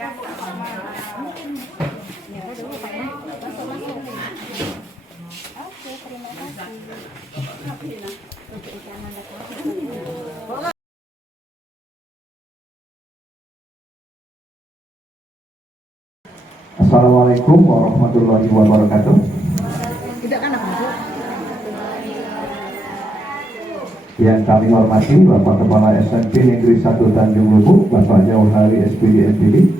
Oke, terima kasih. Assalamualaikum warahmatullahi wabarakatuh. Yang kami hormati Bapak Kepala SMP Negeri 1 Tanjung Lubuk, Bapak Jauhari SPD MPD.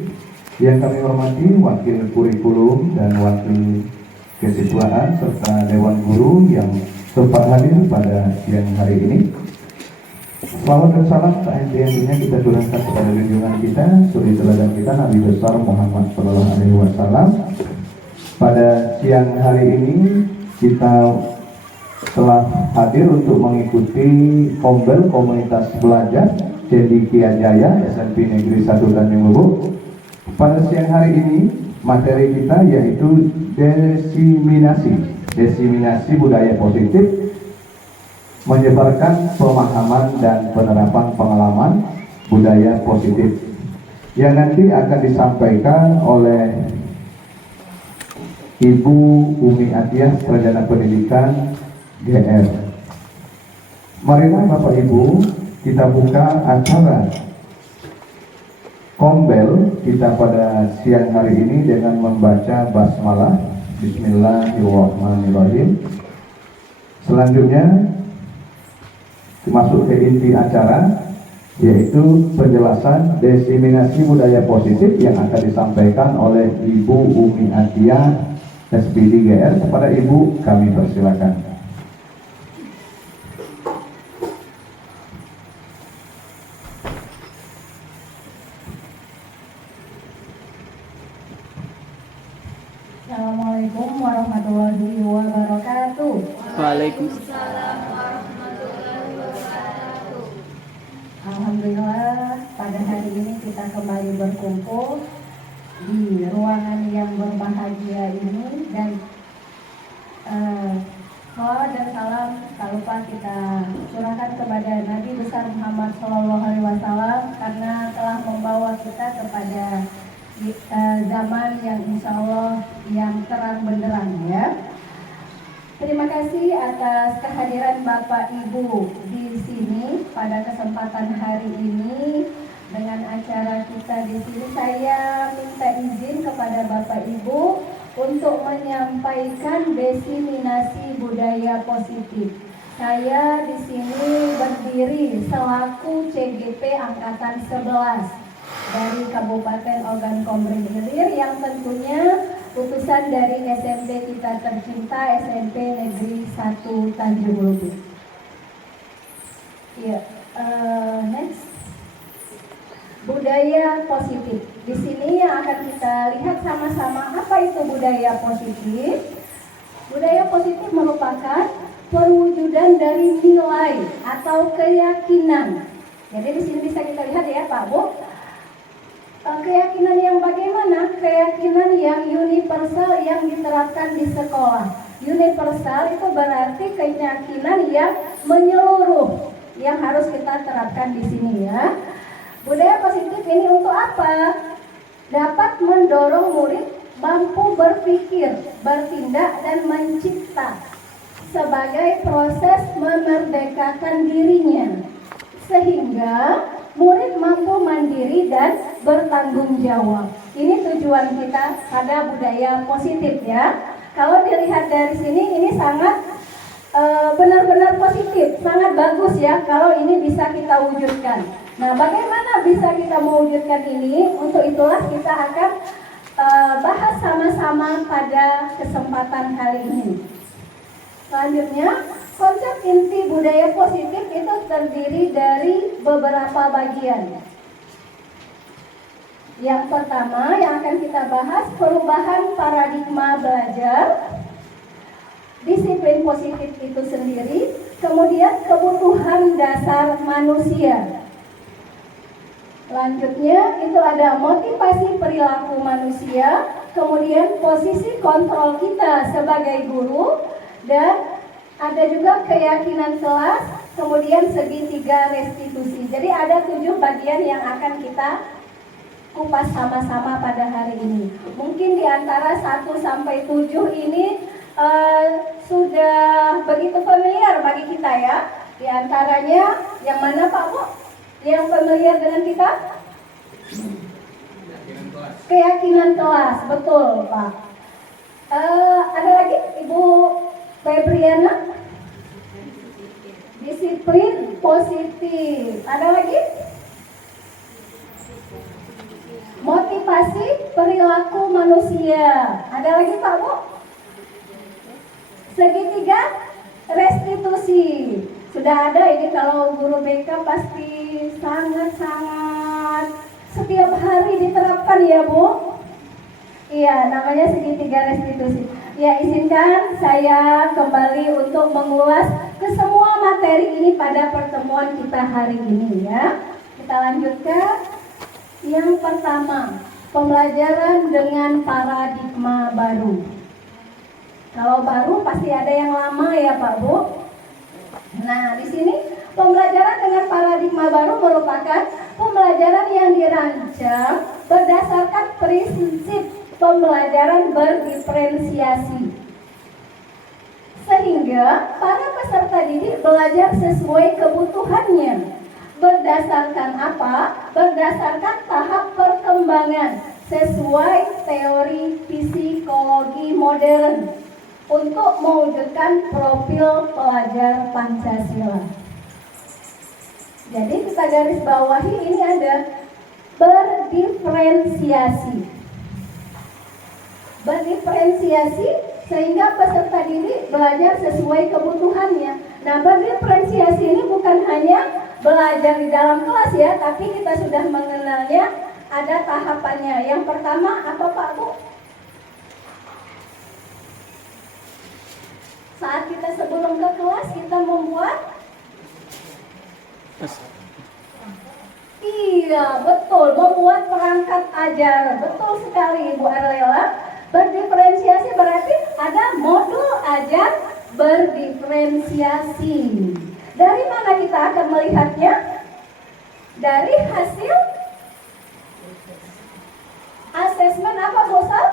Yang kami hormati Wakil Kurikulum dan Wakil Kesiswaan serta Dewan Guru yang sempat hadir pada siang hari ini. Salawat dan salam sehenti-hentinya kita curahkan kepada junjungan kita, suri teladan kita Nabi besar Muhammad Sallallahu Alaihi Wasallam. Pada siang hari ini kita telah hadir untuk mengikuti Kombel Komunitas Belajar Cendikia Jaya SMP Negeri 1 Tanjung Lubuk. Pada siang hari ini materi kita yaitu desiminasi budaya positif, menyebarkan pemahaman dan penerapan pengalaman budaya positif yang nanti akan disampaikan oleh Ibu Umi Atiah, Sarjana Pendidikan GR. Marilah Bapak Ibu kita buka acara Kombel kita pada siang hari ini dengan membaca basmalah. Bismillahirrahmanirrahim. Selanjutnya masuk ke inti acara, yaitu penjelasan desiminasi budaya positif yang akan disampaikan oleh Ibu Umi Atiah SPD GR. Kepada Ibu kami persilakan. Assalamualaikum warahmatullahi wabarakatuh. Waalaikumsalam. Alhamdulillah pada hari ini kita kembali berkumpul di ruangan yang berbahagia ini, dan salawat dan salam tak lupa kita curahkan kepada Nabi besar Muhammad Sallallahu Alaihi Wasallam karena telah membawa kita kepada zaman yang insya Allah yang terang benderang ya. Terima kasih atas kehadiran Bapak Ibu di sini pada kesempatan hari ini. Dengan acara kita di sini, saya minta izin kepada Bapak Ibu untuk menyampaikan desiminasi budaya positif. Saya di sini berdiri selaku CGP Angkatan 11 dari Kabupaten Ogan Komering Ilir, yang tentunya utusan dari SMP kita tercinta, SMP Negeri 1 Tanjung Lubuk. Ya, next. Budaya positif. Di sini yang akan kita lihat sama-sama apa itu budaya positif. Budaya positif merupakan perwujudan dari nilai atau keyakinan. Jadi di sini bisa kita lihat ya Pak Bu. Keyakinan yang bagaimana? Keyakinan yang universal yang diterapkan di sekolah. Universal itu berarti keyakinan yang menyeluruh yang harus kita terapkan di sini ya. Budaya positif ini untuk apa? Dapat mendorong murid mampu berpikir, bertindak dan mencipta sebagai proses memerdekakan dirinya, sehingga murid mampu mandiri dan bertanggung jawab. Ini tujuan kita pada budaya positif ya. Kalau dilihat dari sini, ini sangat benar-benar positif, sangat bagus ya kalau ini bisa kita wujudkan. Nah, bagaimana bisa kita mewujudkan ini? Untuk itulah kita akan bahas sama-sama pada kesempatan kali ini. Selanjutnya, konsep inti budaya positif itu terdiri dari beberapa bagian. Yang pertama yang akan kita bahas, perubahan paradigma belajar, disiplin positif itu sendiri, kemudian kebutuhan dasar manusia. Selanjutnya itu ada motivasi perilaku manusia, kemudian posisi kontrol kita sebagai guru, dan ada juga keyakinan kelas, kemudian segitiga restitusi. Jadi ada 7 bagian yang akan kita kupas sama-sama pada hari ini. Mungkin di antara 1 sampai 7 ini sudah begitu familiar bagi kita ya. Di antaranya yang mana Pak Bu? Yang familiar dengan kita? Keyakinan kelas, betul Pak. Ada lagi Ibu Febriana? Disiplin positif. Ada lagi? Motivasi perilaku manusia. Ada lagi Pak Bu? Segitiga restitusi. Sudah ada ini, kalau guru BK pasti sangat-sangat setiap hari diterapkan ya Bu. Iya, namanya segitiga restitusi. Ya, izinkan saya kembali untuk mengulas ke semua materi ini pada pertemuan kita hari ini ya. Kita lanjutkan. Yang pertama, pembelajaran dengan paradigma baru. Kalau baru pasti ada yang lama ya Pak Bu. Nah, di sini pembelajaran dengan paradigma baru merupakan pembelajaran yang dirancang berdasarkan prinsip pembelajaran berdiferensiasi. Sehingga para peserta didik belajar sesuai kebutuhannya. Berdasarkan apa? Berdasarkan tahap perkembangan sesuai teori psikologi modern untuk mewujudkan profil pelajar Pancasila. Jadi kita garis bawahi ini ada berdiferensiasi. Berdiferensiasi sehingga peserta didik belajar sesuai kebutuhannya. Nah, berdiferensiasi ini bukan hanya belajar di dalam kelas ya, tapi kita sudah mengenalnya, ada tahapannya. Yang pertama apa Pak Bu? Saat kita sebelum ke kelas kita membuat. Iya, betul, membuat perangkat ajar. Betul sekali Ibu Arlela. Berdiferensiasi berarti ada modul ajar berdiferensiasi. Dari mana kita akan melihatnya? Dari hasil asesmen apa Bosal?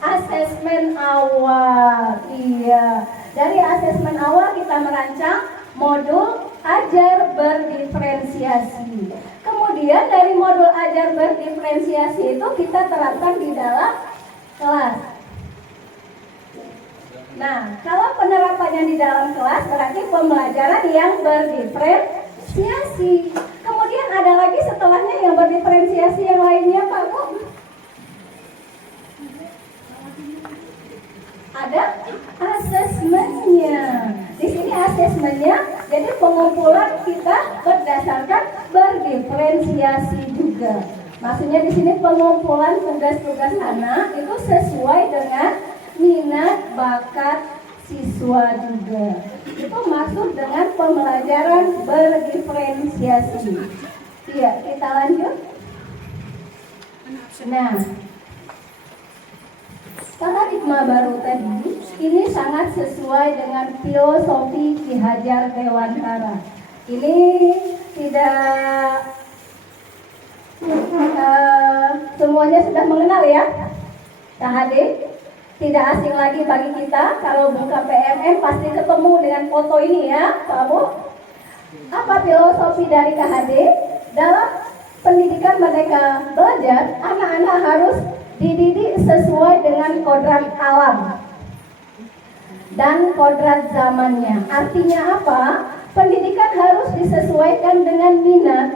Asesmen awal. Iya. Dari asesmen awal kita merancang modul ajar berdiferensiasi. Kemudian dari modul ajar berdiferensiasi itu kita terapkan di dalam kelas. Nah, kalau penerapannya di dalam kelas berarti pembelajaran yang berdiferensiasi. Kemudian ada lagi setelahnya yang berdiferensiasi yang lainnya Pak Bu? Ada asesmennya. Di sini asesmennya, jadi pengumpulan kita berdasarkan berdiferensiasi juga. Maksudnya di sini pengumpulan tugas-tugas anak itu sesuai dengan minat bakat siswa juga. Itu maksud dengan pembelajaran berdiferensiasi. Iya, kita lanjut. Nah, paradigma baru tadi ini sangat sesuai dengan filosofi Ki Hajar Dewantara. Ini tidak semuanya sudah mengenal ya. KHD tidak asing lagi bagi kita. Kalau buka PMM pasti ketemu dengan foto ini ya Pak Bu. Apa filosofi dari KHD? Dalam pendidikan Merdeka Belajar, anak-anak harus dididik sesuai dengan kodrat alam dan kodrat zamannya. Artinya apa? Pendidikan harus disesuaikan dengan minat,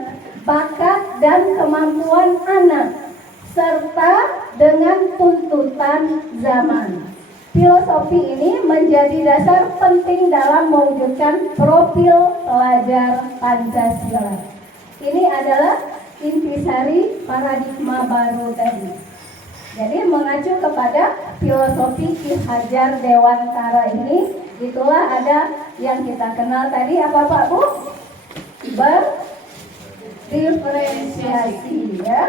bakat, dan kemampuan anak, serta dengan tuntutan zaman. Filosofi ini menjadi dasar penting dalam mewujudkan profil pelajar Pancasila. Ini adalah intisari paradigma baru tadi. Jadi mengacu kepada filosofi Ki Hajar Dewantara ini, itulah ada yang kita kenal tadi apa Pak Bu? Berdiferensiasi ya.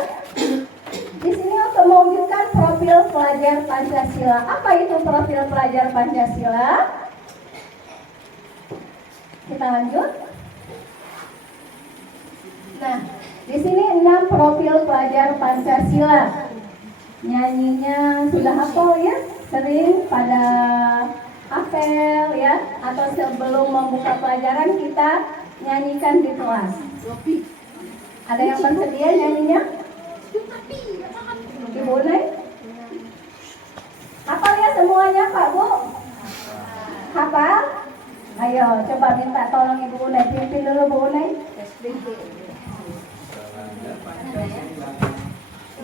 Di sini untuk mewujudkan profil pelajar Pancasila. Apa itu profil pelajar Pancasila? Kita lanjut. Nah, Di sini 6 profil pelajar Pancasila. Nyanyinya sudah hafal ya? Sering pada apel ya, atau sebelum membuka pelajaran kita nyanyikan di kelas. Ada yang bersedia nyanyinya? Ibu Unai? Hafal ya semuanya Pak Bu? Hafal? Ayo coba minta tolong Ibu Unai, pimpin dulu Bu Unai.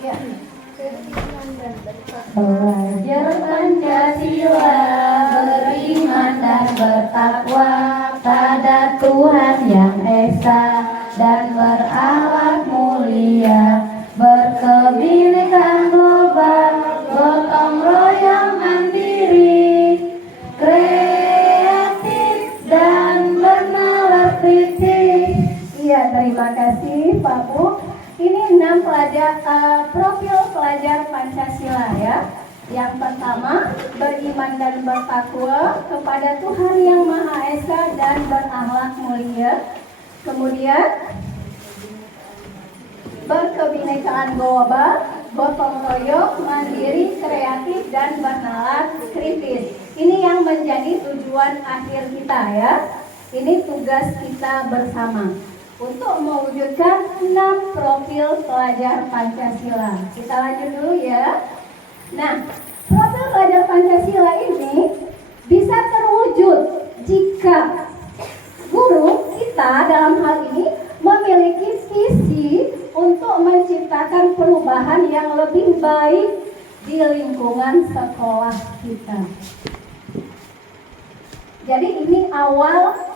Ya. Belajar Pancasila, beriman dan bertakwa pada Tuhan yang Esa dan berakhlak mulia, berkebinekaan global, gotong royong mandiri, kreatif dan bernalar kritis. Iya, terima kasih Pak Bu. Ini 6 profil pelajar Pancasila ya. Yang pertama, beriman dan bertakwa kepada Tuhan yang Maha Esa dan berakhlak mulia. Kemudian, berkebinekaan global, gotong royong, mandiri, kreatif dan bernalar kritis. Ini yang menjadi tujuan akhir kita ya. Ini tugas kita bersama untuk mewujudkan 6 profil pelajar Pancasila. Kita lanjut dulu ya. Nah, profil pelajar Pancasila ini bisa terwujud jika guru kita dalam hal ini memiliki visi untuk menciptakan perubahan yang lebih baik di lingkungan sekolah kita. Jadi ini awal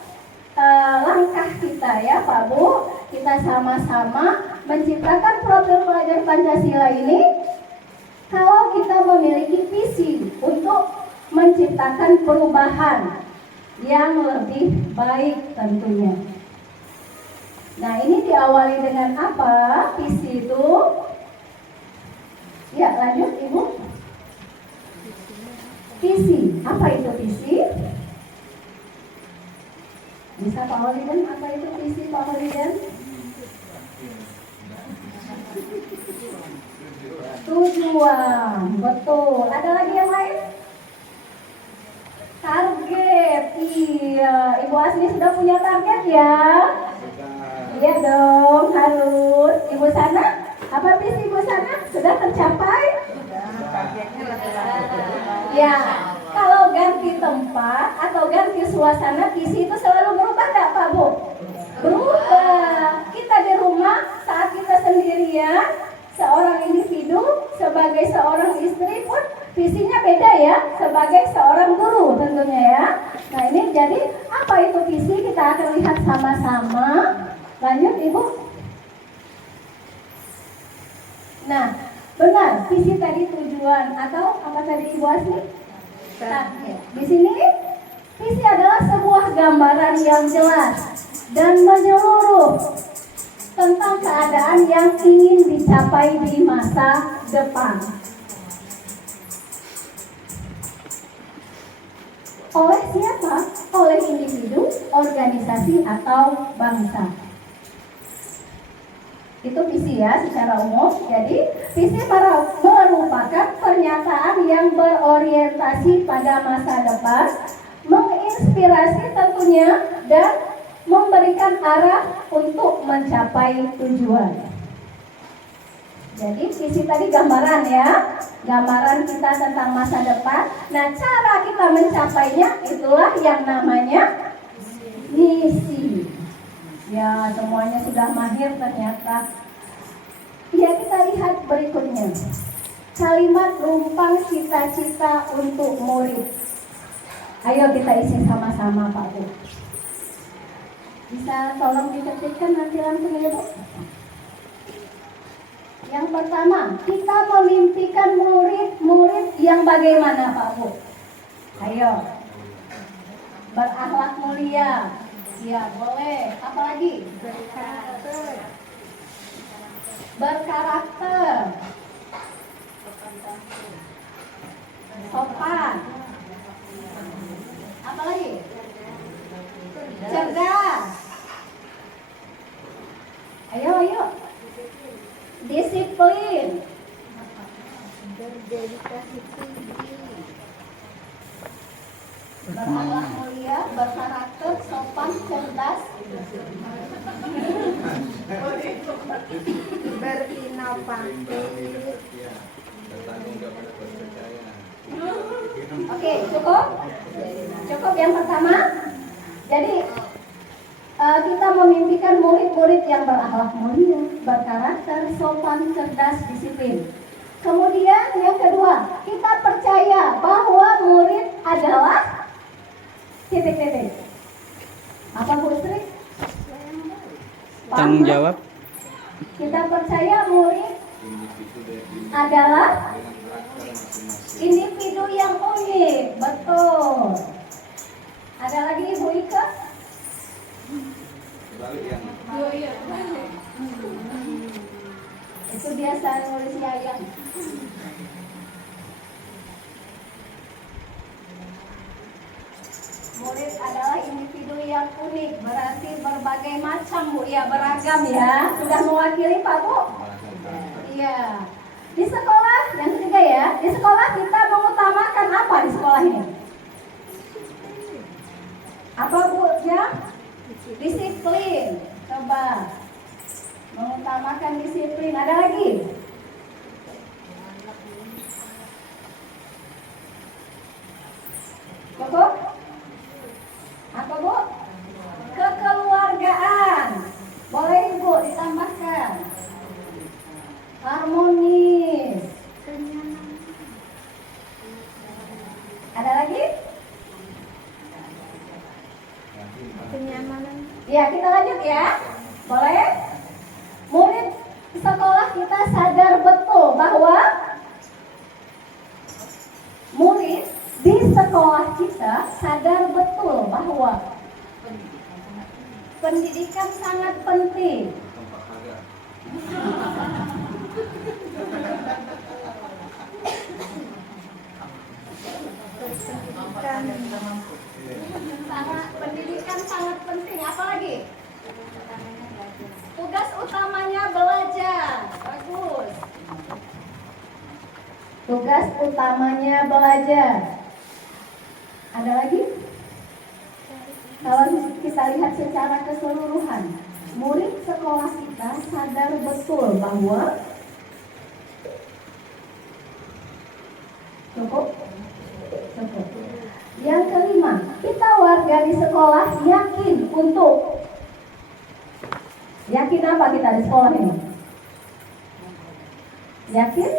langkah kita ya Pak Bu, kita sama-sama menciptakan profil pelajar Pancasila ini. Kalau kita memiliki visi untuk menciptakan perubahan yang lebih baik tentunya. Nah ini diawali dengan apa visi itu? Ya lanjut Ibu. Visi, apa itu visi? Bisa Pak Holidan, apa itu visi Pak Holidan? Tujuan, betul. Ada lagi yang lain? Target, iya. Ibu Asni sudah punya target ya? Iya dong, harus. Ibu Sana, apa visi Ibu Sana? Sudah tercapai? Ya. Kalau ganti tempat atau ganti suasana, visi itu selalu berubah enggak Pak Bu? Berubah. Kita di rumah saat kita sendirian, seorang individu sebagai seorang istri pun visinya beda ya, sebagai seorang guru tentunya ya. Nah ini jadi apa itu visi, kita akan lihat sama-sama. Lanjut Ibu. Nah benar, visi tadi tujuan atau apa tadi Ibu Asli? Di sini visi adalah sebuah gambaran yang jelas dan menyeluruh tentang keadaan yang ingin dicapai di masa depan. Oleh siapa? Oleh individu, organisasi atau bangsa. Itu visi ya secara umum. Jadi visi merupakan pernyataan yang berorientasi pada masa depan, menginspirasi tentunya dan memberikan arah untuk mencapai tujuan. Jadi visi tadi gambaran ya, gambaran kita tentang masa depan. Nah cara kita mencapainya itulah yang namanya misi. Ya semuanya sudah mahir ternyata. Ya kita lihat berikutnya. Kalimat rumpang cita-cita untuk murid. Ayo kita isi sama-sama Pak Bu. Bisa tolong diketikkan nanti langsung ya Bu. Yang pertama, kita memimpikan murid-murid yang bagaimana Pak Bu? Ayo. Berakhlak mulia. Ya boleh. Apa lagi? Berkarakter. Sopan. Apa lagi? Cerdas. Ayo. berakhlak mulia, berkarakter, sopan, cerdas, berinovasi. Oke, cukup? Cukup yang pertama. Jadi kita memimpikan murid-murid yang berakhlak mulia, berkarakter, sopan, cerdas, disiplin. Kemudian yang kedua, kita percaya bahwa murid adalah titik-titik. Apa Bu Sri? Tanggung jawab. Kita percaya murid adalah individu yang unik. Betul. Ada lagi Ibu Ika? Itu biasa nulis Yayang. Murid adalah individu yang unik, berarti berbagai macam Bu, ya beragam ya. Sudah mewakili Pak Bu? Iya. Di sekolah, yang ketiga ya, di sekolah kita mengutamakan apa di sekolah ini? Apa Bu ya? Disiplin. Coba. Mengutamakan disiplin. Ada lagi? Cukup? Apa Bu? Kekeluargaan. Boleh Ibu ditambahkan. Harmonis. Ada lagi? Kenyamanan. Ya, kita lanjut ya. Boleh? Murid sekolah kita sadar betul bahwa murid di sekolah kita sadar betul bahwa pendidikan sangat penting. Pendidikan sangat penting. Apa lagi? Tugas utamanya belajar. Bagus. Tugas utamanya belajar. Ada lagi? Kalau kita lihat secara keseluruhan, murid sekolah kita sadar betul bahwa cukup. Yang kelima, kita warga di sekolah yakin untuk yakin apa kita di sekolah ini? Yakin?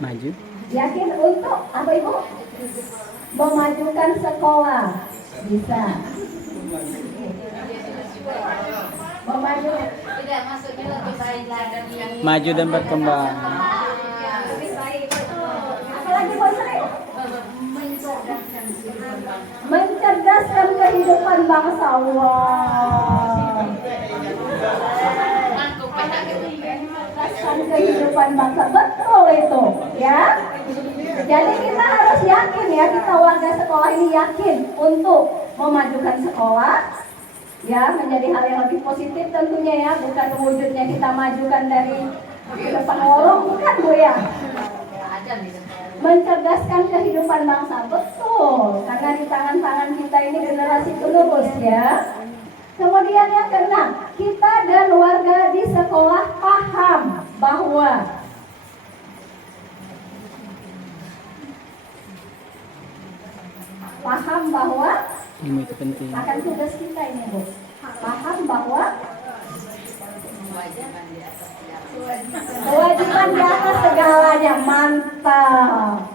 Maju. Yakin untuk apa Ibu? Memajukan sekolah. Bisa. Memajukan. Tidak maksudnya lebih baik dan yang Maju dan berkembang. Lebih baik. Apalagi Bu Sri? Mencerdaskan kehidupan bangsa. Wow. Mencerdaskan kehidupan bangsa. Betul itu, ya. Jadi kita harus yakin ya, kita warga sekolah ini yakin untuk memajukan sekolah, ya, menjadi hal yang lebih positif tentunya ya, bukan wujudnya kita majukan dari depan wolong, bukan Bu ya. Mencerdaskan kehidupan bangsa, betul, karena di tangan-tangan kita ini generasi penerus ya. Kemudian yang keenam, kita dan warga di sekolah paham bahwa Ilmu itu penting. akan tugas kita ini Bu, paham bahwa kewajiban di atas segalanya, mantap.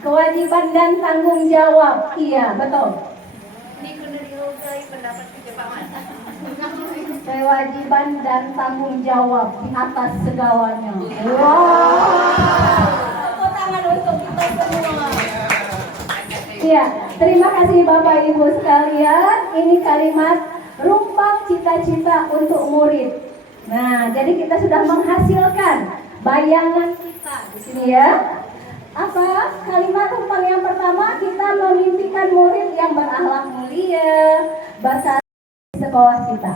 Kewajiban dan tanggung jawab, iya betul. Kewajiban dan tanggung jawab di atas segalanya. Wow. Tepuk tangan untuk kita semua. Iya, terima kasih Bapak Ibu sekalian. Ini kalimat rumpang cita-cita untuk murid. Nah, jadi kita sudah menghasilkan bayangan kita di sini ya. Apa kalimat rumpang yang pertama? Kita memimpikan murid yang berakhlak mulia, di sekolah kita.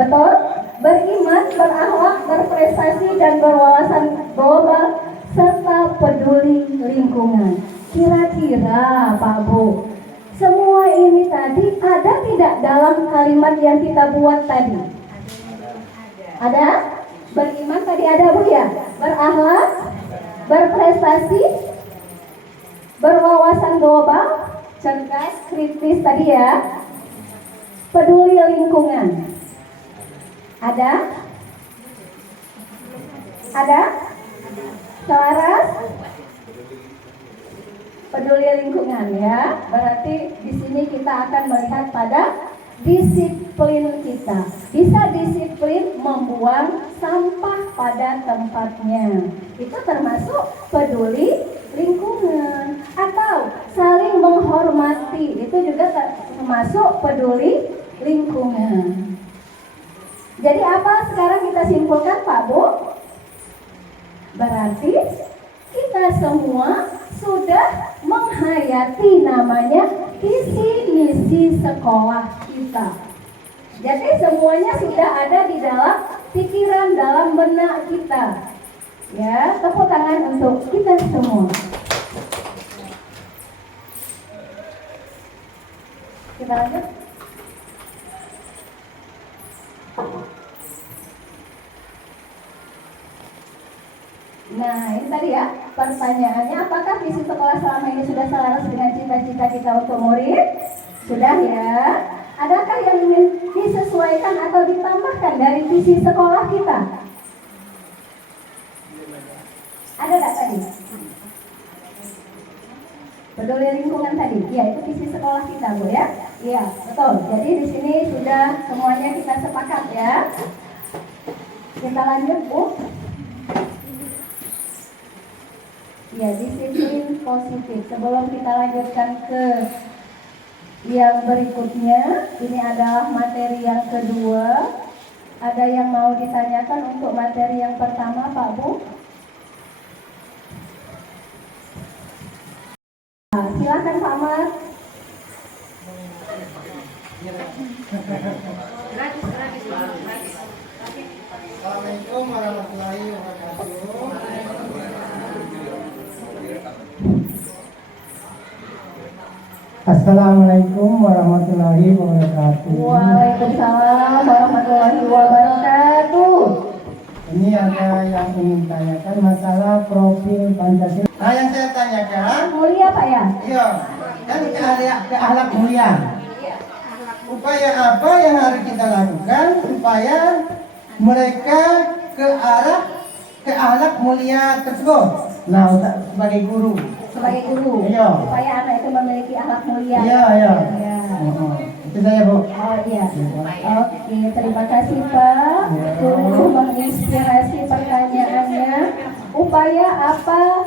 Betul? Beriman, berakhlak, berprestasi dan berwawasan global serta peduli lingkungan. lingkungan. Kira-kira Pak Bu, semua ini tadi ada tidak dalam kalimat yang kita buat tadi? Ada? Beriman tadi ada Bu ya? Berakhlak, berprestasi, berwawasan global, cerdas, kritis tadi ya. Peduli lingkungan. Ada? Ada? Selaras? Peduli lingkungan ya. Berarti di sini kita akan melihat pada disiplin kita. Bisa disiplin membuang sampah pada tempatnya. Itu termasuk peduli lingkungan. Atau saling menghormati. Itu juga termasuk peduli lingkungan. Jadi apa sekarang kita simpulkan Pak Bu? Berarti kita semua sudah menghayati namanya visi misi sekolah kita. Jadi semuanya sudah ada di dalam pikiran, dalam benak kita. Ya, tepuk tangan untuk kita semua. Kita lanjut. Nah, ini tadi ya pertanyaannya, apakah visi sekolah selama ini sudah selaras dengan cita-cita kita untuk murid? Sudah ya. Adakah yang ingin disesuaikan atau ditambahkan dari visi sekolah kita? Ada nggak tadi? Peduli lingkungan tadi, ya itu visi sekolah kita Bu ya. Iya betul. Jadi di sini sudah semuanya kita sepakat ya. Kita lanjut Bu. Ya, disiplin positif. Sebelum kita lanjutkan ke yang berikutnya, ini adalah materi yang kedua. Ada yang mau ditanyakan untuk materi yang pertama, Pak Bu? Nah, silakan Pak Mat. Assalamualaikum warahmatullahi wabarakatuh. Assalamualaikum warahmatullahi wabarakatuh. Waalaikumsalam warahmatullahi wabarakatuh. Ini ada yang ingin tanyakan masalah profil Pancasila. Nah, yang saya tanyakan, Mulia Pak ya? iya, kan ke akhlak mulia. Upaya apa yang harus kita lakukan supaya mereka ke arah ke akhlak mulia tersebut? Nah, sebagai guru. Sebagai guru, Iya. supaya anak itu memiliki akhlak mulia. Iya, iya. Ya. Itu saya, Bu. Oh iya. Oke, terima kasih Pak. Sungguh menginspirasi pertanyaannya. Upaya apa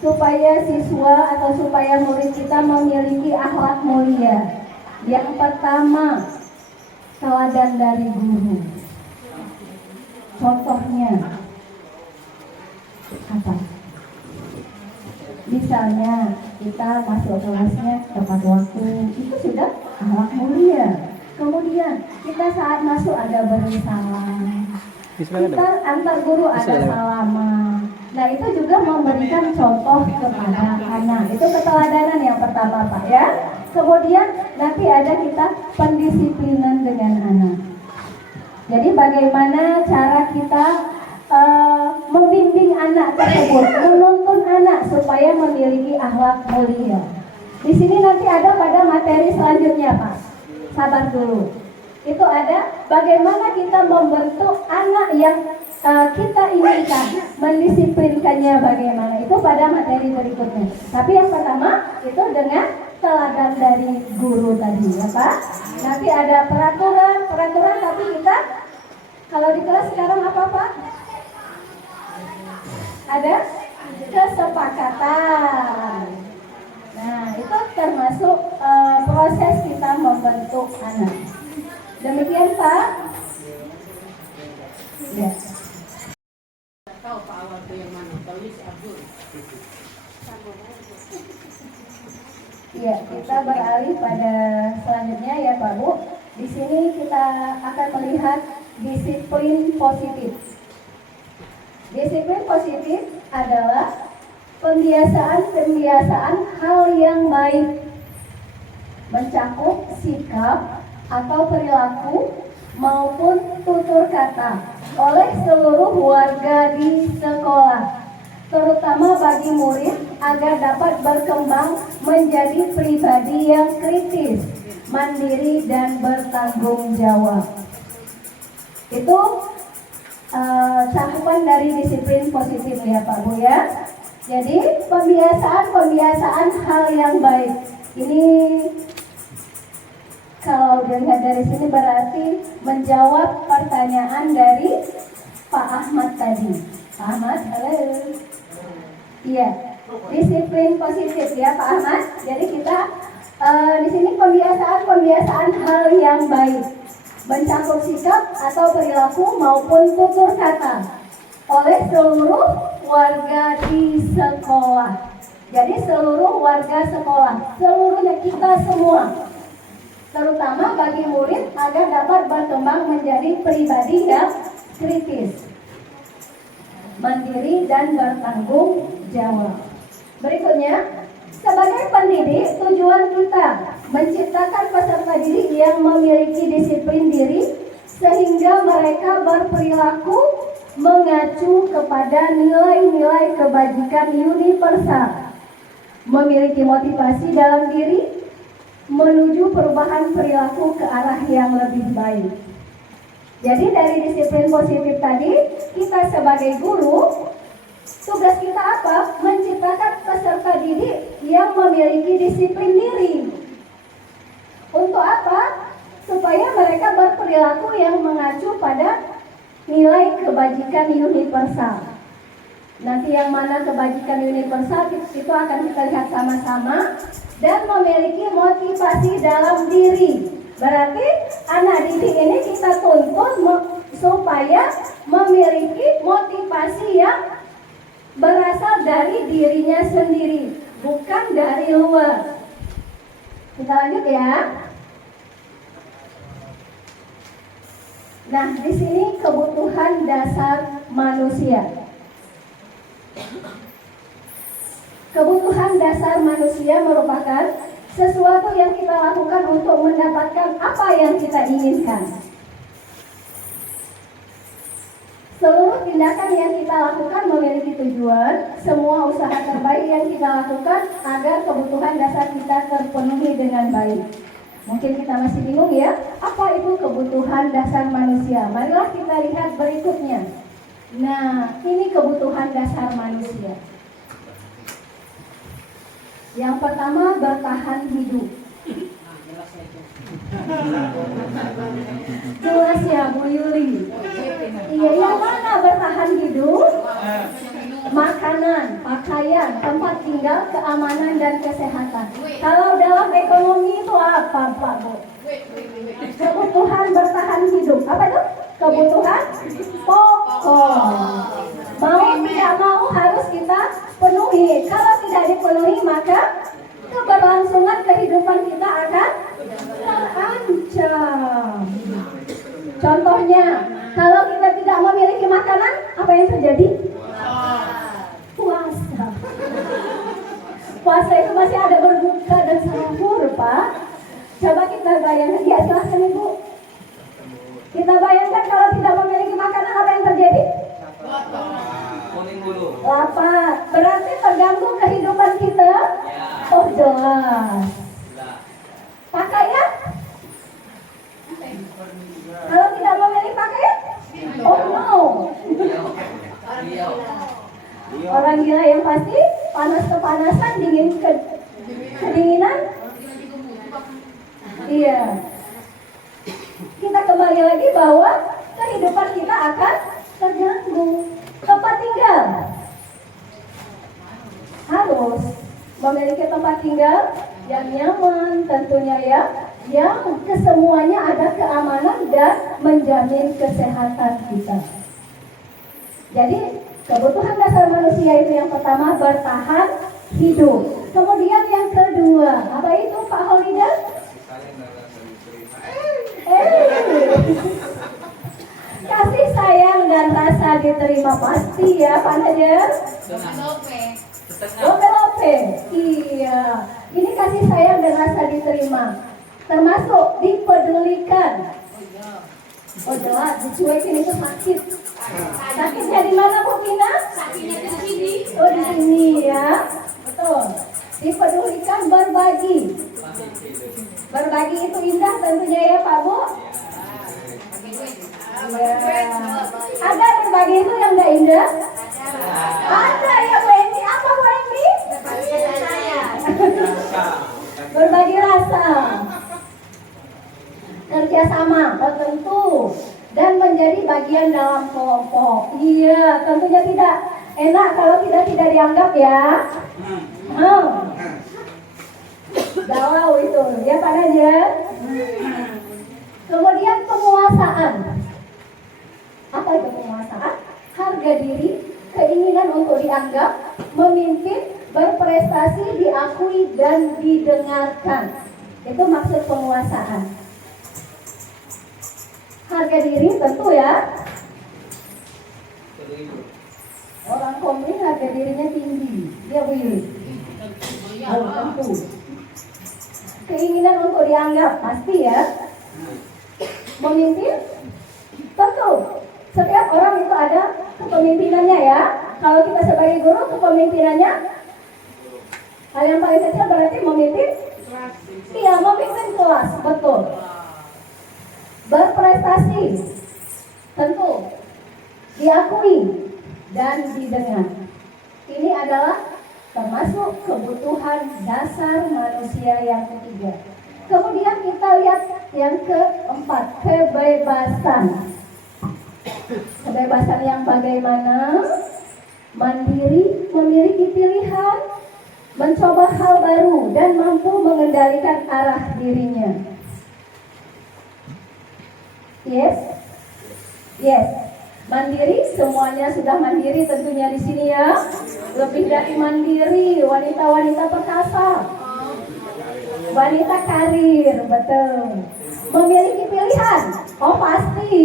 supaya siswa atau supaya murid kita memiliki akhlak mulia? Yang pertama, teladan dari guru. Contohnya apa? Misalnya kita masuk kelasnya tepat waktu, itu sudah akhlak mulia. Kemudian kita saat masuk ada beri salam, kita antar guru ada salaman. Nah itu juga memberikan contoh kepada anak. Itu keteladanan yang pertama Pak ya. Kemudian nanti ada kita pendisiplinan dengan anak. Jadi bagaimana cara kita membimbing anak tersebut, menuntun anak supaya memiliki akhlak mulia. Di sini nanti ada pada materi selanjutnya Pak. Sabar dulu. Itu ada bagaimana kita membentuk anak yang kita inginkan, mendisiplinkannya bagaimana. Itu pada materi berikutnya. Tapi yang pertama itu dengan teladan dari guru tadi ya Pak. Nanti ada peraturan tapi kita kalau di kelas sekarang apa Pak? Ada kesepakatan. Nah, itu termasuk proses kita membentuk anak. Demikian Pak. Ya. Tahu Pak awal itu yang mana? Tahu si Abdul. Ya, kita beralih pada selanjutnya ya Pak Bu. Di sini kita akan melihat disiplin positif. Disiplin positif adalah Pembiasaan hal yang baik mencakup sikap atau perilaku maupun tutur kata oleh seluruh warga di sekolah, terutama bagi murid agar dapat berkembang menjadi pribadi yang kritis, mandiri, dan bertanggung jawab. Itu cakupan dari disiplin positif ya Pak Bu ya. Jadi pembiasaan hal yang baik ini kalau dilihat dari sini berarti menjawab pertanyaan dari Pak Ahmad tadi. Pak Ahmad, halo. Iya, disiplin positif ya Pak Ahmad. Jadi kita di sini pembiasaan hal yang baik mencakup sikap atau perilaku maupun tutur kata oleh seluruh warga di sekolah. Jadi seluruh warga sekolah, seluruhnya kita semua, terutama bagi murid agar dapat berkembang menjadi pribadi yang kritis, mandiri, dan bertanggung jawab. Berikutnya, sebagai pendidik, tujuan kita menciptakan peserta didik yang memiliki disiplin diri sehingga mereka berperilaku mengacu kepada nilai-nilai kebajikan universal, memiliki motivasi dalam diri menuju perubahan perilaku ke arah yang lebih baik. Jadi dari disiplin positif tadi, kita sebagai guru, tugas kita apa? Menciptakan peserta didik yang memiliki disiplin diri. Untuk apa? Supaya mereka berperilaku yang mengacu pada nilai kebajikan universal. Nanti yang mana kebajikan universal itu akan kita lihat sama-sama. Dan memiliki motivasi dalam diri. Berarti anak didik ini kita tuntun supaya memiliki motivasi yang berasal dari dirinya sendiri, bukan dari luar. Kita lanjut ya. Nah, di sini kebutuhan dasar manusia. Kebutuhan dasar manusia merupakan sesuatu yang kita lakukan untuk mendapatkan apa yang kita inginkan. Seluruh tindakan yang kita lakukan memiliki tujuan. Semua usaha terbaik yang kita lakukan agar kebutuhan dasar kita terpenuhi dengan baik. Mungkin kita masih bingung ya, apa itu kebutuhan dasar manusia? Marilah kita lihat berikutnya. Nah, ini kebutuhan dasar manusia. Yang pertama, bertahan hidup. Jelas ya Bu Yuli? Iya, yang mana bertahan hidup? Makanan, pakaian, tempat tinggal, keamanan, dan kesehatan. Kalau dalam ekonomi itu apa Pak Bu? Kebutuhan bertahan hidup. Apa itu? Kebutuhan pokok. Mau tidak mau harus kita penuhi. Kalau tidak dipenuhi maka keberlangsungan kehidupan kita akan terancam. Contohnya, kalau kita tidak memiliki makanan, apa yang terjadi? Puasa. Puasa itu masih ada berbuka dan sahur, Pak. Coba kita bayangkan, ya silahkan Ibu. Kita bayangkan kalau tidak memiliki makanan, apa yang terjadi? Lapar. Berarti terganggu kehidupan kita? Oh jelas. Pakaian? Kalau tidak memiliki pakaian? Oh no. Orang gila yang pasti panas kepanasan, dingin kedinginan. Iya. Kita kembali lagi bahwa kehidupan kita akan terganggu. Tempat tinggal harus memiliki tempat tinggal yang nyaman tentunya ya, yang kesemuanya ada keamanan dan menjamin kesehatan kita. Jadi kebutuhan dasar manusia itu yang pertama bertahan hidup. Kemudian yang kedua, apa itu Pak Holiday? Kasih sayang dan rasa diterima pasti ya Pak Najar. Lope-lope. Iya. Ini kasih sayang dan rasa diterima. Termasuk dipedulikan. Oh jelas, dicuekin itu sakit. Sakitnya di mana Bu Tina? Sakitnya di sini. Oh di sini ya. Betul. Dipedulikan, berbagi. Berbagi itu indah tentunya ya Pak Bu. Ya. Ada berbagi itu yang enggak indah? Ada ya Bu Eni. Apa Bu Eni? Berbagi rasa. Kerjasama tentu dan menjadi bagian dalam kelompok. Iya, tentunya tidak enak kalau tidak dianggap ya. Galau itu, ya Pak Najar. Kemudian penguasaan. Apa itu penguasaan? Harga diri, keinginan untuk dianggap, memimpin, berprestasi, diakui dan didengarkan. Itu maksud penguasaan. Harga diri tentu ya. Orang komplain harga dirinya tinggi, dia willy. Oh, tentu. Keinginan untuk dianggap pasti ya. Memimpin tentu. Setiap orang itu ada kepemimpinannya ya. Kalau kita sebagai guru kepemimpinannya hal yang paling kecil berarti memimpin. Iya, memimpin kelas, betul. Berprestasi tentu diakui dan didengar. Ini adalah termasuk kebutuhan dasar manusia yang ketiga. Kemudian kita lihat yang keempat, kebebasan. Kebebasan yang bagaimana? Mandiri, memiliki pilihan, mencoba hal baru dan mampu mengendalikan arah dirinya. Yes, yes. Mandiri, semuanya sudah mandiri tentunya di sini ya. Lebih dari mandiri, wanita-wanita perkasa, wanita karir, betul. Memiliki pilihan, oh pasti.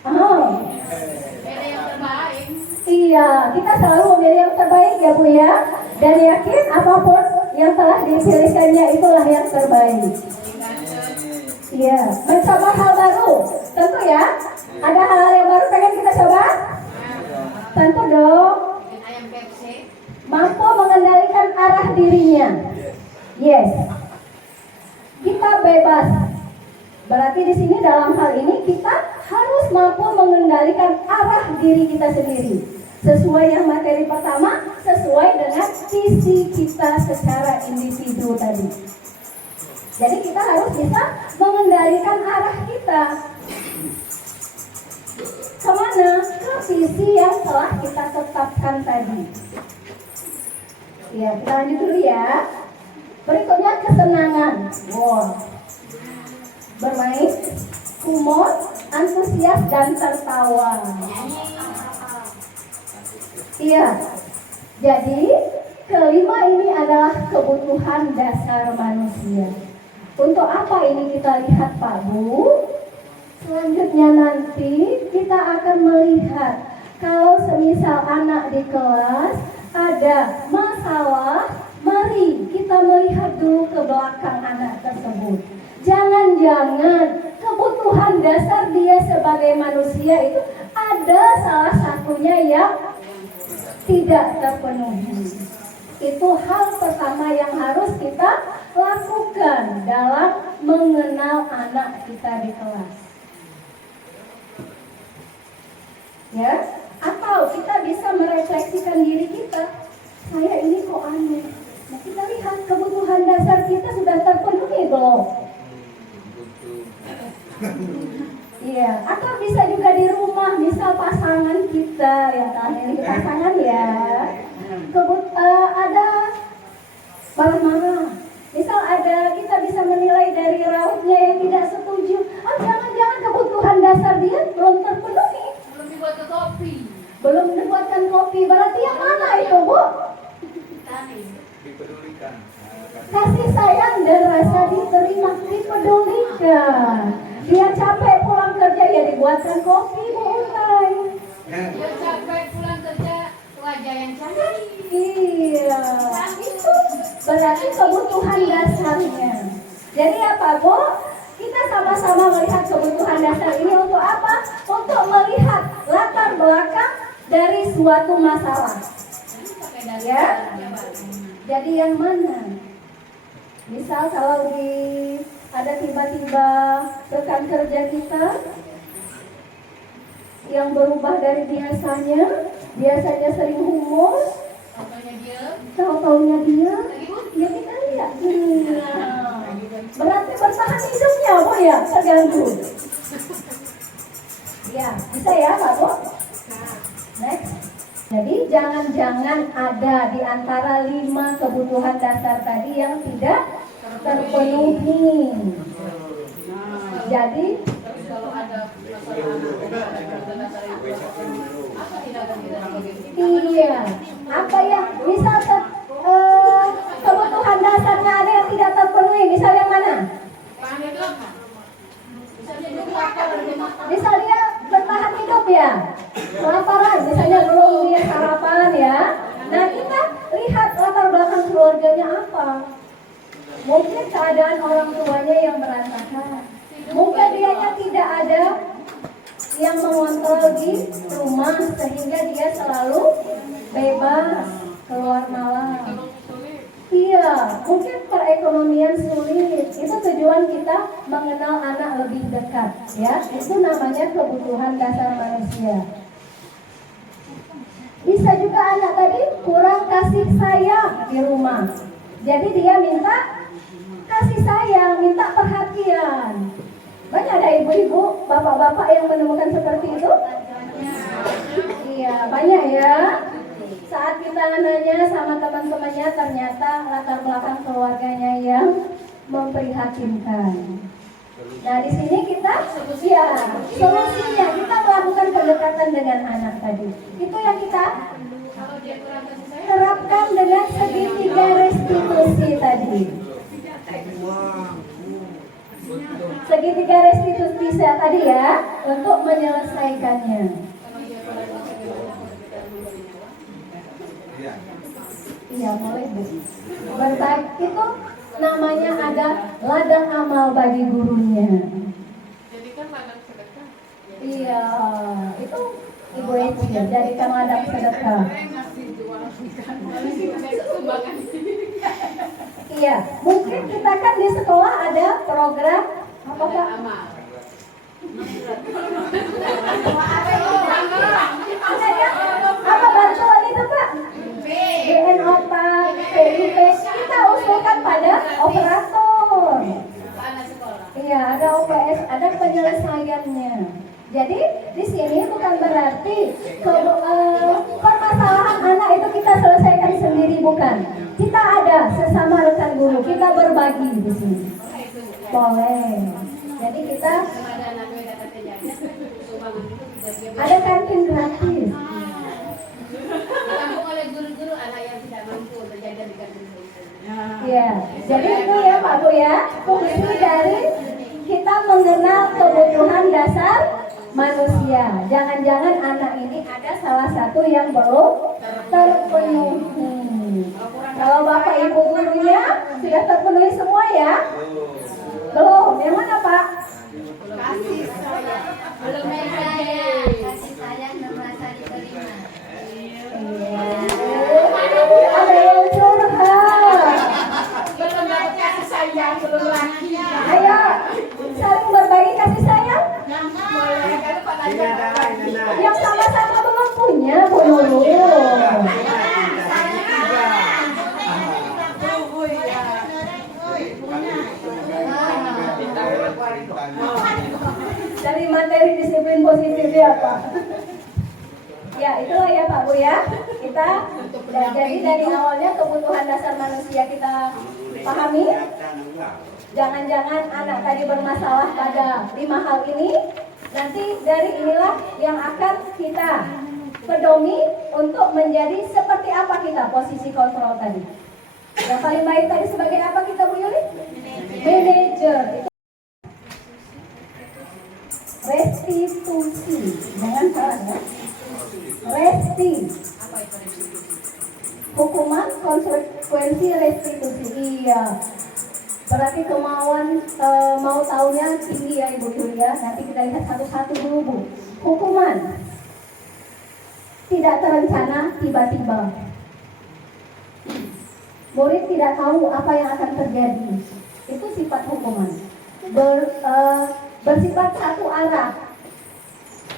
Beda yang terbaik. Iya, kita selalu memilih yang terbaik ya Bu ya. Dan yakin apapun yang telah dipilihkannya itulah yang terbaik. Iya, mencoba hal baru, tentu ya. Ada hal yang baru pengen kita coba? Tentu dong. Ayam KFC. Mampu mengendalikan arah dirinya. Yes. Kita bebas. Berarti di sini dalam hal ini kita harus mampu mengendalikan arah diri kita sendiri. Sesuai yang materi pertama, sesuai dengan visi kita secara individu tadi. Jadi kita harus bisa mengendalikan arah kita. Kemana? Ke visi yang telah kita tetapkan tadi. Ya, kita lanjut dulu ya. Berikutnya kesenangan. Wow. Bermain, humor, antusias dan tertawa. Iya. Jadi kelima ini adalah kebutuhan dasar manusia. Untuk apa ini kita lihat Pak Bu? Selanjutnya nanti kita akan melihat kalau semisal anak di kelas ada masalah, mari kita melihat dulu ke belakang anak tersebut. Jangan-jangan kebutuhan dasar dia sebagai manusia itu ada salah satunya yang tidak terpenuhi. Itu hal pertama yang harus kita lakukan dalam mengenal anak kita di kelas. Ya, atau kita bisa merefleksikan diri kita. Saya ini kok aneh. Nah, kita lihat kebutuhan dasar kita sudah terpenuhi belum? Iya, atau bisa juga di rumah, misal pasangan kita yang terakhir ini pasangan ya. Ada marah-marah. Misal ada, kita bisa menilai dari rautnya yang tidak setuju. Jangan-jangan kebutuhan dasar dia belum terpenuhi. Belum dibuat ke kopi. Belum dibuatkan kopi, berarti yang mana itu Bu? Tadi. Kasih sayang dan rasa diterima, dipedulikan. Dia capek pulang kerja ya dibuatkan kopi Bu Untai. Dia capek pulang kerja, wajah yang cantik. Iya. berarti kebutuhan dasarnya. Jadi apa Bu? Kita sama-sama melihat kebutuhan dasar ini untuk apa? Untuk melihat latar belakang dari suatu masalah. Ya. Jadi yang mana? Misal kalau ada tiba-tiba rekan kerja kita yang berubah dari biasanya sering humus, tahu-taunya dia, ya kita lihat. Berarti bertahan hidupnya, Bu ya, terganggu. Ya, bisa ya, Pak Bu? Next. Jadi jangan-jangan ada di antara 5 kebutuhan dasar tadi yang tidak terpenuhi. Jadi kalau ada iya, apa yang misal kebutuhan dasarnya ada yang tidak terpenuhi, misal yang mana? Misal dia bertahan hidup ya, kelaparan, misalnya belum dia sarapan ya. Nah kita lihat latar belakang keluarganya apa. Mungkin keadaan orang tuanya yang berantakan, mungkin dianya tidak ada yang mengontrol di rumah sehingga dia selalu bebas keluar malam. Iya, mungkin perekonomian sulit. Itu tujuan kita mengenal anak lebih dekat, ya. Itu namanya kebutuhan dasar manusia. Bisa juga anak tadi kurang kasih sayang di rumah. Jadi dia minta kasih sayang, minta perhatian. Banyak ada ibu-ibu, bapak-bapak yang menemukan seperti itu? Iya, banyak ya. Saat kita nanya sama teman-temannya, ternyata latar belakang keluarganya yang memprihatinkan. Nah, di sini kita, ya, solusinya kita melakukan pendekatan dengan anak tadi. Itu yang kita terapkan dengan segitiga restitusi tadi. Segitiga restitusi tadi ya, untuk menyelesaikannya. Iya, boleh Bu. Berbagi itu namanya ada ladang amal bagi gurunya. Jadi kan ladang sedekah. Iya, itu Ibu Eci, jadikan ladang sedekah. Iya, mungkin kita kan di sekolah ada program apa Pak? Ada ya? Apa bantuan itu Pak? BNO Pak, PIP, kita usulkan pada operator. Iya, ada OPS, ada penyelesaiannya. Jadi di sini bukan berarti permasalahan anak itu kita selesaikan sendiri, bukan. Kita ada sesama rekan guru, kita berbagi di sini. Boleh. Jadi kita ada kantin gratis. Ditampung oleh guru-guru anak yang tidak mampu berjaga di kantin. Iya. Jadi itu ya Pak Bu ya, fungsi dari kita mengenal kebutuhan dasar manusia. Jangan-jangan anak ini ada salah satu yang belum terpenuhi. Kalau Bapak Ibu gurunya sudah terpenuhi semua ya? Belum. Yang mana Pak? Kasih sayang. Belum Kasih sayang dan merasa diterima. Ada yang curhat. belum dapat kasih sayang, belum lagi. Ayo, saling berbagi kasih sayang. Boleh kan Pak Nanda? Yang sama-sama belum punya, Bu Nurul. Dari materi disiplin positif apa? Ya, itulah ya Pak Bu ya. Kita jadi dari awalnya kebutuhan dasar manusia kita pahami. Jangan-jangan anak tadi bermasalah pada 5 hal ini. Nanti dari inilah yang akan kita pedomi untuk menjadi seperti apa kita posisi kontrol tadi. Yang paling baik tadi sebagai apa kita Bu Yuli? Manager. Restitusi. Jangan salah ya. Resti. hukuman, konsekuensi, restitusi. Iya. Berarti kemauan mau taunya tinggi ya Ibu Yulia. Nanti kita lihat satu-satu dulu Bu. Hukuman tidak terencana, tiba-tiba. Murid tidak tahu apa yang akan terjadi. Itu sifat hukuman. Bersifat satu arah.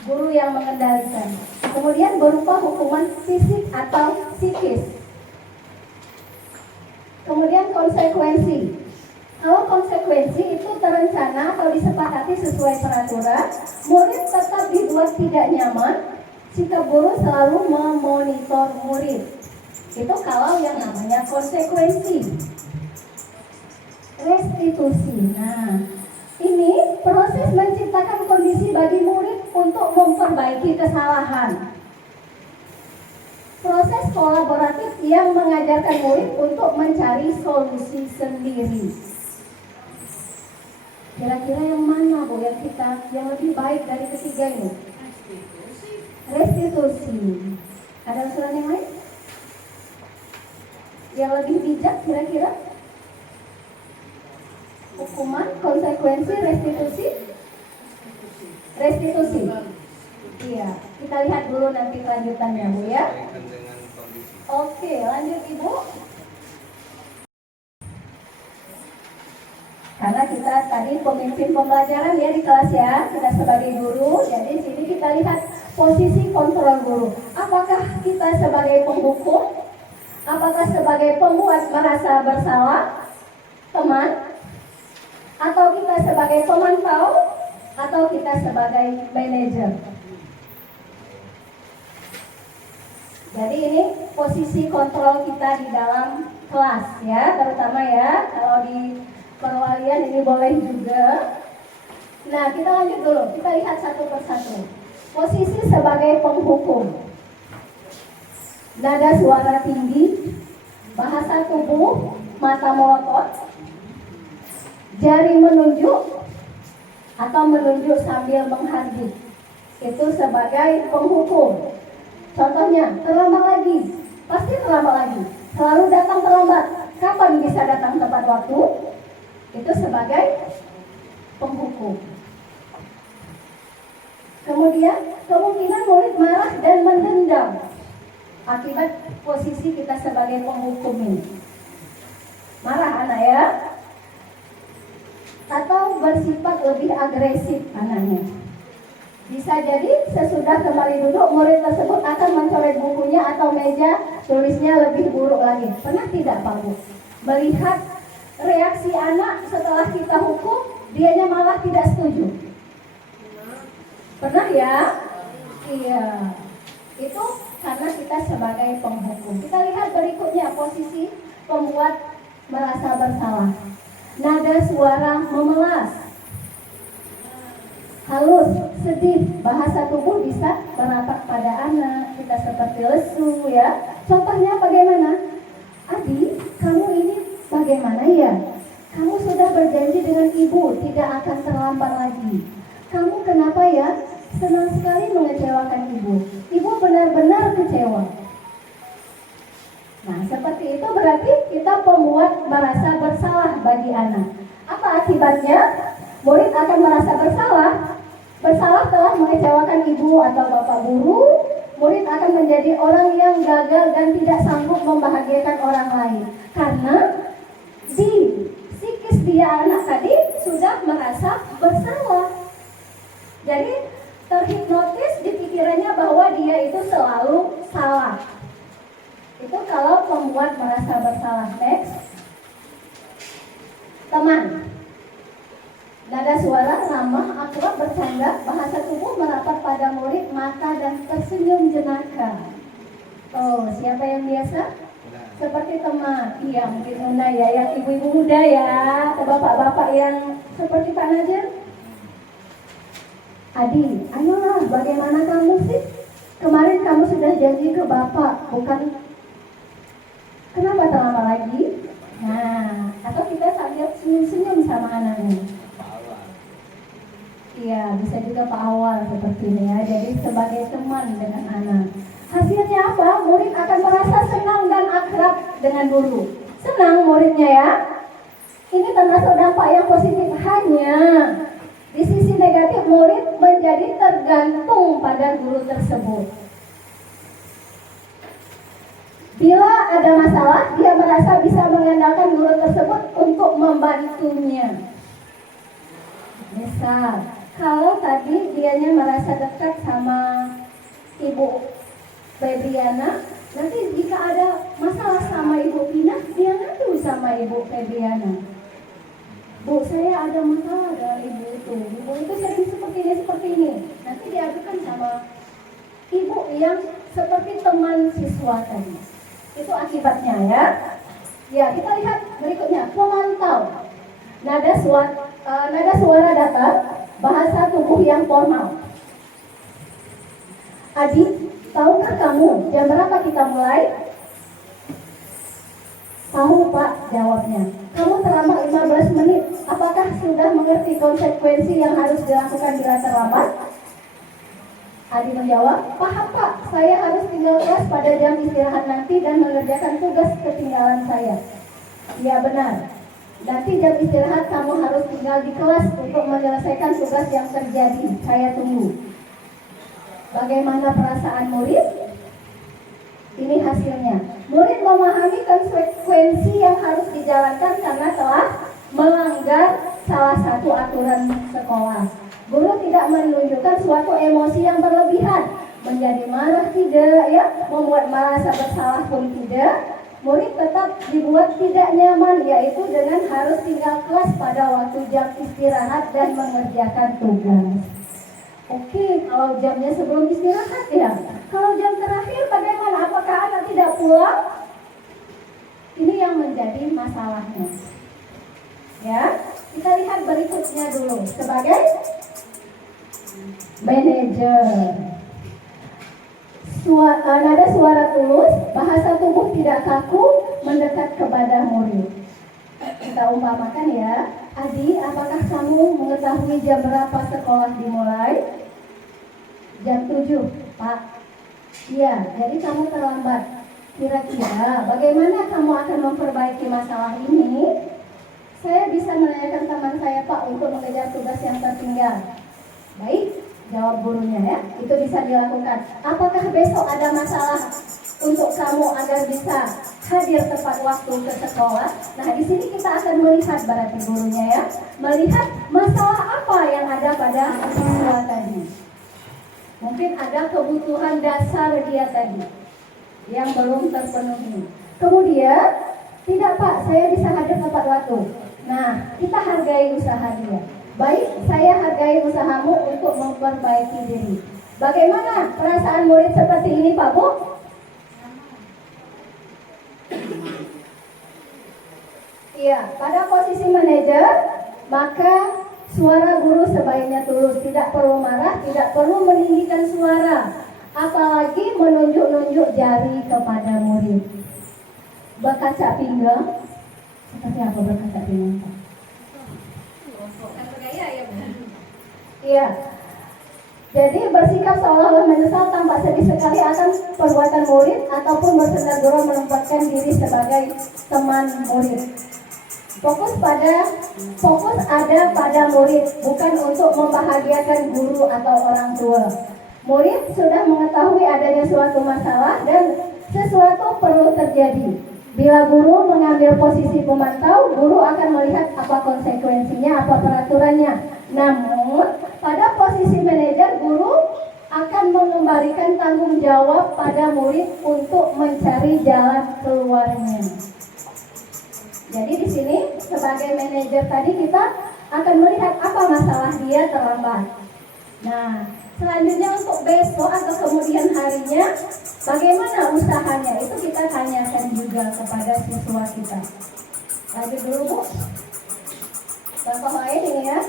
Guru yang mengendalikan. Kemudian berupa hukuman fisik atau psikis. Kemudian konsekuensi. Kalau konsekuensi itu terencana atau disepakati sesuai peraturan, murid tetap dibuat tidak nyaman jika guru selalu memonitor murid. Itu kalau yang namanya konsekuensi. Restitusi. Nah, ini proses menciptakan kondisi bagi murid untuk memperbaiki kesalahan. Proses kolaboratif yang mengajarkan murid untuk mencari solusi sendiri. Kira-kira yang mana Bu yang lebih baik dari ketiga ini? Restitusi. Ada usulan yang lain? Yang lebih bijak kira-kira? Hukuman, konsekuensi, restitusi? Restitusi. Iya, kita lihat dulu nanti kelanjutannya Bu ya. Oke, lanjut Ibu. Karena kita tadi pemimpin pembelajaran ya di kelas ya, kita sebagai guru. Jadi sini kita lihat posisi kontrol guru. Apakah kita sebagai penghukum? Apakah sebagai pembuat merasa bersalah, teman? Atau kita sebagai pemantau? Atau kita sebagai manajer? Jadi ini posisi kontrol kita di dalam kelas ya, terutama ya kalau di perwalian ini boleh juga. Nah, kita lanjut dulu. Kita lihat satu persatu. Posisi sebagai penghukum. Nada suara tinggi, bahasa tubuh, mata melotot, jari menunjuk atau menunjuk sambil menghardik. Itu sebagai penghukum. Contohnya, terlambat lagi. Pasti terlambat lagi. Selalu datang terlambat. Kapan bisa datang tepat waktu? Itu sebagai penghukum. Kemudian kemungkinan murid marah dan mendendam akibat posisi kita sebagai penghukum ini. Marah anak ya, atau bersifat lebih agresif anaknya. Bisa jadi sesudah kembali duduk murid tersebut akan mencoret bukunya atau meja tulisnya lebih buruk lagi. Pernah tidak Pak Bu melihat reaksi anak setelah kita hukum, dianya malah tidak setuju? Pernah ya? Iya. Itu karena kita sebagai penghukum. Kita lihat berikutnya posisi pembuat merasa bersalah. Nada suara memelas, halus, sedih, bahasa tubuh bisa beratak pada anak. Kita seperti lesu ya. Contohnya bagaimana? Adi, kamu ini bagaimana ya? Kamu sudah berjanji dengan ibu tidak akan terlambat lagi. Kamu kenapa ya? Senang sekali mengecewakan ibu. Ibu benar-benar kecewa. Nah, seperti itu berarti kita pembuat merasa bersalah bagi anak. Apa akibatnya? Murid akan merasa bersalah. Bersalah telah mengecewakan ibu atau bapak guru. Murid akan menjadi orang yang gagal dan tidak sanggup membahagiakan orang lain. Karena di psikis dia anak tadi sudah merasa bersalah. Jadi terhipnotis di pikirannya bahwa dia itu selalu salah. Itu kalau pembuat merasa bersalah. Next. Teman. Nada suara ramah, akrab, bercanda, bahasa tubuh merapat pada murid, mata dan tersenyum jenaka. Oh, siapa yang biasa? Seperti teman. Iya, mungkin Nuna ya, yang ibu-ibu muda ya, atau bapak-bapak yang seperti Pak Nadir. Adi, ayolah, bagaimana kamu sih? Kemarin kamu sudah janji ke bapak, bukan? Kenapa terlambat lagi? Nah, atau kita sambil senyum-senyum sama anaknya. Iya, bisa juga Pak Awal seperti ini ya. Jadi sebagai teman dengan anak. Hasilnya apa? Murid akan merasa senang dan akrab dengan guru. Senang muridnya ya. Ini termasuk dampak yang positif. Hanya di sisi negatif murid menjadi tergantung pada guru tersebut. Bila ada masalah, dia merasa bisa mengandalkan guru tersebut untuk membantunya. Misal, kalau tadi dianya merasa dekat sama Ibu Febriana, nanti jika ada masalah sama Ibu Pina, dia ngadu sama Ibu Febriana. Bu, saya ada masalah dengan ibu itu. Ibu itu sering seperti ini. Nanti diadukan sama ibu yang seperti teman siswa tadi. Itu akibatnya ya. Ya, kita lihat berikutnya, pemantau. Nada suara datar, bahasa tubuh yang formal. Adik, tahukah kamu jam berapa kita mulai? Tahu Pak, jawabnya. Kamu terlambat 15 menit. Apakah sudah mengerti konsekuensi yang harus dilakukan bila terlambat? Adi menjawab, paham Pak, saya harus tinggal kelas pada jam istirahat nanti dan mengerjakan tugas ketinggalan saya. Ya benar. Nanti jam istirahat kamu harus tinggal di kelas untuk menyelesaikan tugas yang terjadi. Saya tunggu. Bagaimana perasaan murid? Ini hasilnya. Murid memahami konsekuensi yang harus dijalankan karena telah melanggar salah satu aturan sekolah. Guru tidak menunjukkan suatu emosi yang berlebihan, menjadi marah tidak, ya, membuat merasa bersalah pun tidak. Murid tetap dibuat tidak nyaman, yaitu dengan harus tinggal kelas pada waktu jam istirahat dan mengerjakan tugas. Oke, kalau jamnya sebelum istirahat ya. Kalau jam terakhir bagaimana? Apakah anak tidak pulang? Ini yang menjadi masalahnya. Ya, kita lihat berikutnya dulu sebagai manajer. Nada suara tulus, bahasa tubuh tidak kaku, mendekat kepada murid. Kita umpamakan ya, Adi, apakah kamu mengetahui jam berapa sekolah dimulai? Jam 7, Pak. Iya, jadi kamu terlambat. Kira-kira bagaimana kamu akan memperbaiki masalah ini? Saya bisa menanyakan teman saya Pak untuk mengejar tugas yang tertinggal. Baik, jawab gurunya ya. Itu bisa dilakukan. Apakah besok ada masalah untuk kamu agar bisa hadir tepat waktu ke sekolah? Nah, di sini kita akan melihat berarti gurunya ya. Melihat masalah apa yang ada pada siswa tadi. Mungkin ada kebutuhan dasar dia tadi yang belum terpenuhi. Kemudian, tidak Pak, saya bisa hadir tepat waktu. Nah, kita hargai usaha dia. Baik, saya hargai usahamu untuk memperbaiki diri. Bagaimana perasaan murid seperti ini Pak Bu? Iya, pada posisi manajer, maka suara guru sebaiknya tulus, tidak perlu marah, tidak perlu meninggikan suara, apalagi menunjuk-nunjuk jari kepada murid. Berkaca pinggang, seperti apa berkaca pinggang Pak? Iya. Jadi bersikap seolah-olah menyesal tanpa sedih sekali akan perbuatan murid ataupun bersenda gurau menempatkan diri sebagai teman murid. Fokus ada pada murid, bukan untuk membahagiakan guru atau orang tua. Murid sudah mengetahui adanya suatu masalah dan sesuatu perlu terjadi. Bila guru mengambil posisi pemantau, guru akan melihat apa konsekuensinya, apa peraturannya. Namun, pada posisi manajer, guru akan mengembalikan tanggung jawab pada murid untuk mencari jalan keluarnya. Jadi di sini sebagai manajer tadi kita akan melihat apa masalah dia terlambat. Nah, selanjutnya untuk besok atau kemudian harinya, bagaimana usahanya? Itu kita tanyakan juga kepada siswa kita. Lanjut dulu Bu. Contoh lain ini ya.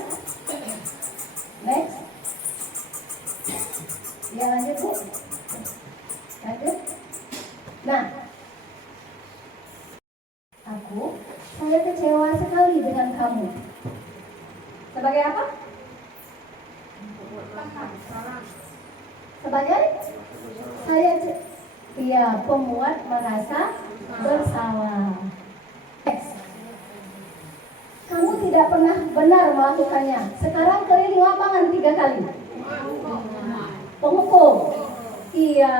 Next. Ya lanjut Bu. Lanjut. Nah, saya kecewa sekali dengan kamu. Sebagai apa? Sebagai Iya, pembuat merasa bersalah. Next. Kamu tidak pernah benar melakukannya. Sekarang keliling lapangan 3 kali. Penghukum. Iya.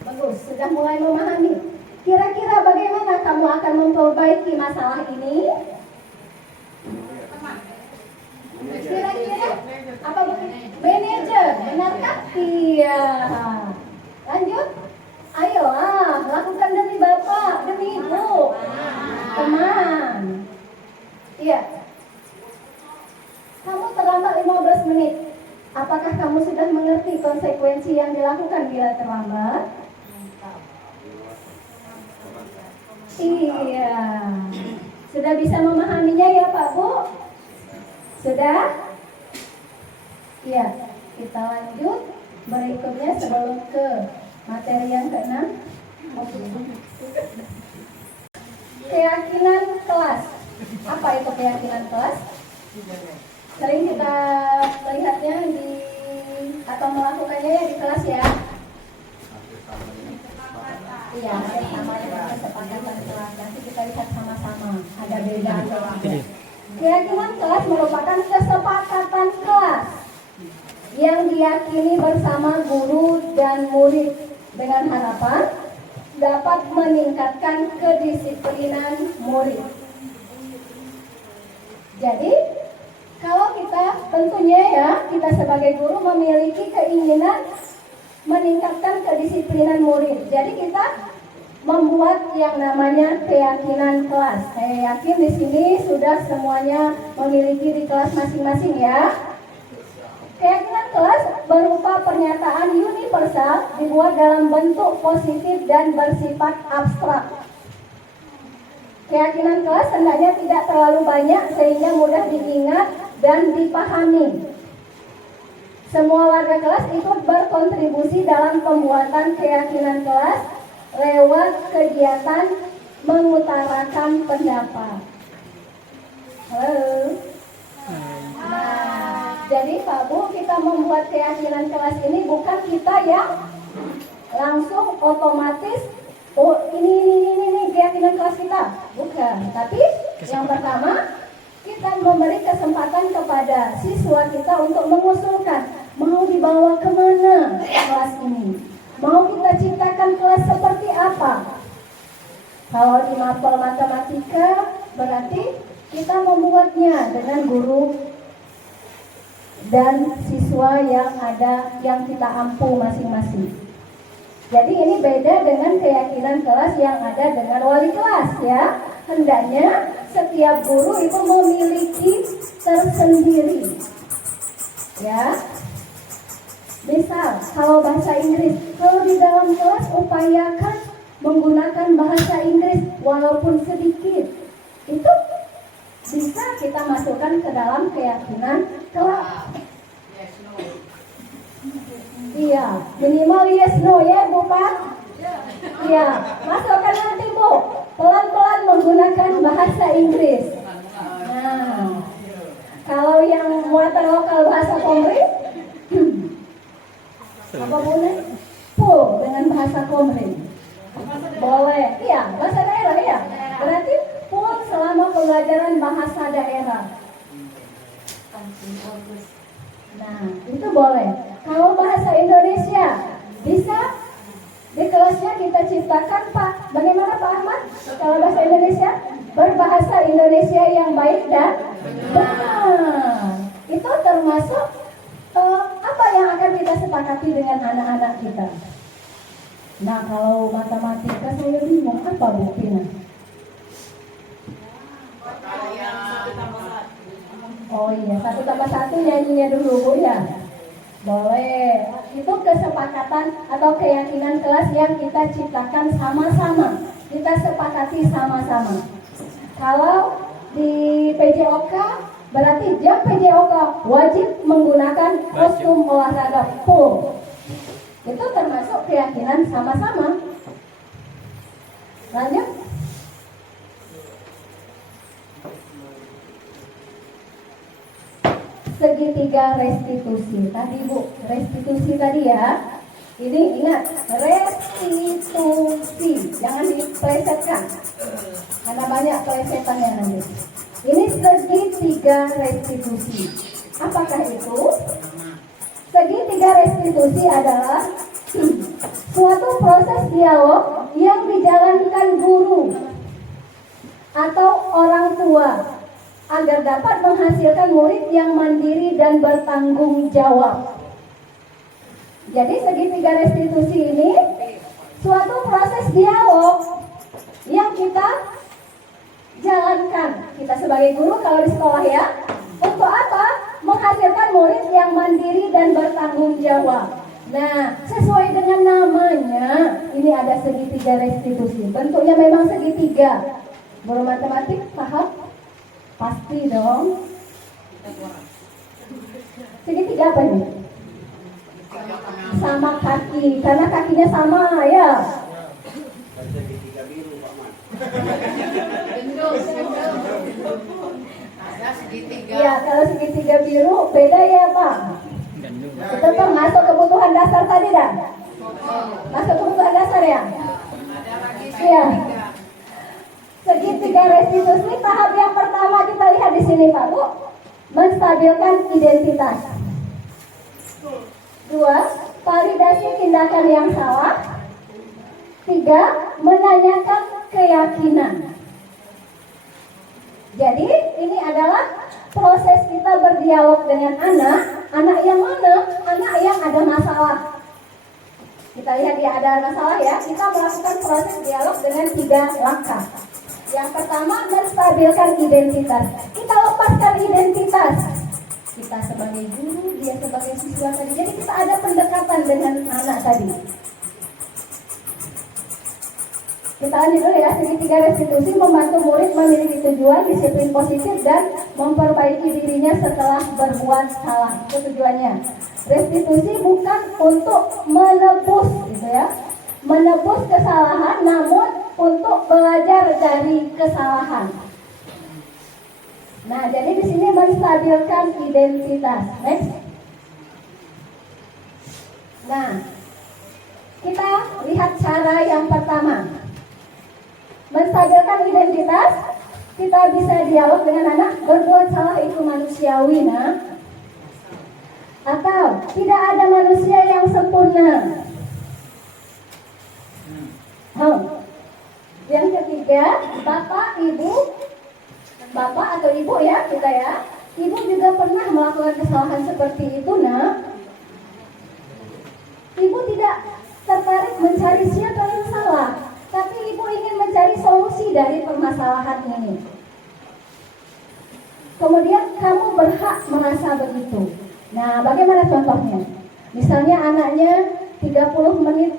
Bagus, sudah mulai memahami. Kira-kira bagaimana kamu akan memperbaiki masalah ini? Kira-kira apa begitu? Manajer, benarkah? Iya. Lanjut. Ayo, lakukan demi Bapak, demi Ibu. Teman. Iya. Kamu terlambat 15 menit. Apakah kamu sudah mengerti konsekuensi yang dilakukan bila terlambat? Iya. Sudah bisa memahaminya ya Pak Bu? Sudah? Iya. Kita lanjut berikutnya sebelum ke materi yang ke-6. Keyakinan kelas. Apa itu keyakinan kelas? Sering kita melihatnya di atau melakukannya ya di kelas ya. Iya, ada namanya kesepakatan kelas. Nanti kita lihat sama-sama. Ada beda kelasnya. Keyakinan kelas merupakan kesepakatan kelas yang diyakini bersama guru dan murid dengan harapan dapat meningkatkan kedisiplinan murid. Jadi, kalau kita tentunya ya, kita sebagai guru memiliki keinginan meningkatkan kedisiplinan murid. Jadi kita membuat yang namanya keyakinan kelas. Saya yakin di sini sudah semuanya memiliki di kelas masing-masing ya. Keyakinan kelas berupa pernyataan universal dibuat dalam bentuk positif dan bersifat abstrak. Keyakinan kelas hendaknya tidak terlalu banyak sehingga mudah diingat dan dipahami. Semua warga kelas ikut berkontribusi dalam pembuatan keyakinan kelas lewat kegiatan mengutarakan pendapat. Halo. Nah, jadi Pak Bu, kita membuat keyakinan kelas ini bukan kita yang langsung otomatis ini keyakinan kelas kita, bukan. Tapi yang pertama kita memberi kesempatan kepada siswa kita untuk mengusulkan mau dibawa kemana kelas ini, mau kita ciptakan kelas seperti apa. Kalau di mapel matematika berarti kita membuatnya dengan guru dan siswa yang ada yang kita ampu masing-masing. Jadi ini beda dengan keyakinan kelas yang ada dengan wali kelas ya. Hendaknya setiap guru itu memiliki tersendiri. Ya. Misal kalau bahasa Inggris, kalau di dalam kelas upayakan menggunakan bahasa Inggris walaupun sedikit. Itu bisa kita masukkan ke dalam keyakinan kelas. Iya, minimal yes no ya Bu Pak. Iya, masukkan nanti Bu. Pelan-pelan menggunakan bahasa Inggris. Nah, kalau yang muatan lokal bahasa Komri, apa boleh? Full dengan bahasa Komri. Boleh, iya, bahasa daerah ya. Berarti full selama pembelajaran bahasa daerah. Nah, itu boleh. Kalau bahasa Indonesia, bisa di kelasnya kita ciptakan Pak. Bagaimana Pak Ahmad? Kalau bahasa Indonesia, berbahasa Indonesia yang baik dan benar. Itu termasuk apa yang akan kita sepakati dengan anak-anak kita. Nah, kalau matematika saya bingung apa buktinya. Oh iya, 1+1 nyanyinya dulu Bu ya. Boleh. Itu kesepakatan atau keyakinan kelas yang kita ciptakan sama-sama. Kita sepakati sama-sama. Kalau di PJOK berarti jam PJOK wajib menggunakan kostum olahraga full. Itu termasuk keyakinan sama-sama. Lanjut. Segitiga restitusi tadi Bu, restitusi tadi ya. Ini ingat, restitusi, jangan diplesetkan, karena banyak plesetannya nanti. Ini segitiga restitusi. Apakah itu? Segitiga restitusi adalah suatu proses dialog yang dijalankan guru atau orang tua agar dapat menghasilkan murid yang mandiri dan bertanggung jawab. Jadi segitiga restitusi ini suatu proses dialog yang kita jalankan. Kita sebagai guru kalau di sekolah ya, untuk apa? Menghasilkan murid yang mandiri dan bertanggung jawab. Nah, sesuai dengan namanya, ini ada segitiga restitusi. Bentuknya memang segitiga. Guru matematik paham? Pasti dong. Segitiga apa ini? Sama kaki, karena kakinya sama ya. Ada segitiga. Ya, kalau segitiga biru beda ya Pak. Gandum. Itu tuh masuk kebutuhan dasar tadi dah. Masuk kebutuhan dasar ya. Ada lagi Iya. segitiga. Segitiga restitusi tahap yang pertama kita lihat di sini Pak Bu, menstabilkan identitas. 2. Validasi tindakan yang salah. 3. Menanyakan keyakinan. Jadi ini adalah proses kita berdialog dengan anak yang mana? Anak yang ada masalah. Kita lihat dia ada masalah ya. Kita melakukan proses dialog dengan 3 langkah. Yang pertama, menstabilkan identitas. Kita lepaskan identitas. Kita sebagai guru, dia sebagai siswa tadi. Jadi kita ada pendekatan dengan anak tadi. Kita lanjut dulu ya. Segitiga restitusi membantu murid memiliki tujuan, disiplin positif, dan memperbaiki dirinya setelah berbuat salah. Itu tujuannya. Restitusi bukan untuk menebus, gitu ya, menebus kesalahan, namun untuk belajar dari kesalahan. Nah, jadi di sini menstabilkan identitas. Next. Nah, kita lihat cara yang pertama. Menstabilkan identitas, kita bisa dialog dengan anak, berbuat salah itu manusiawi, nah. Atau tidak ada manusia yang sempurna. Yang ketiga, bapak atau ibu ya, kita ya, ibu juga pernah melakukan kesalahan seperti itu, nah. Ibu tidak tertarik mencari siapa yang salah, tapi ibu ingin mencari solusi dari permasalahan ini. Kemudian kamu berhak merasa begitu. Nah, bagaimana contohnya? Misalnya anaknya 30 menit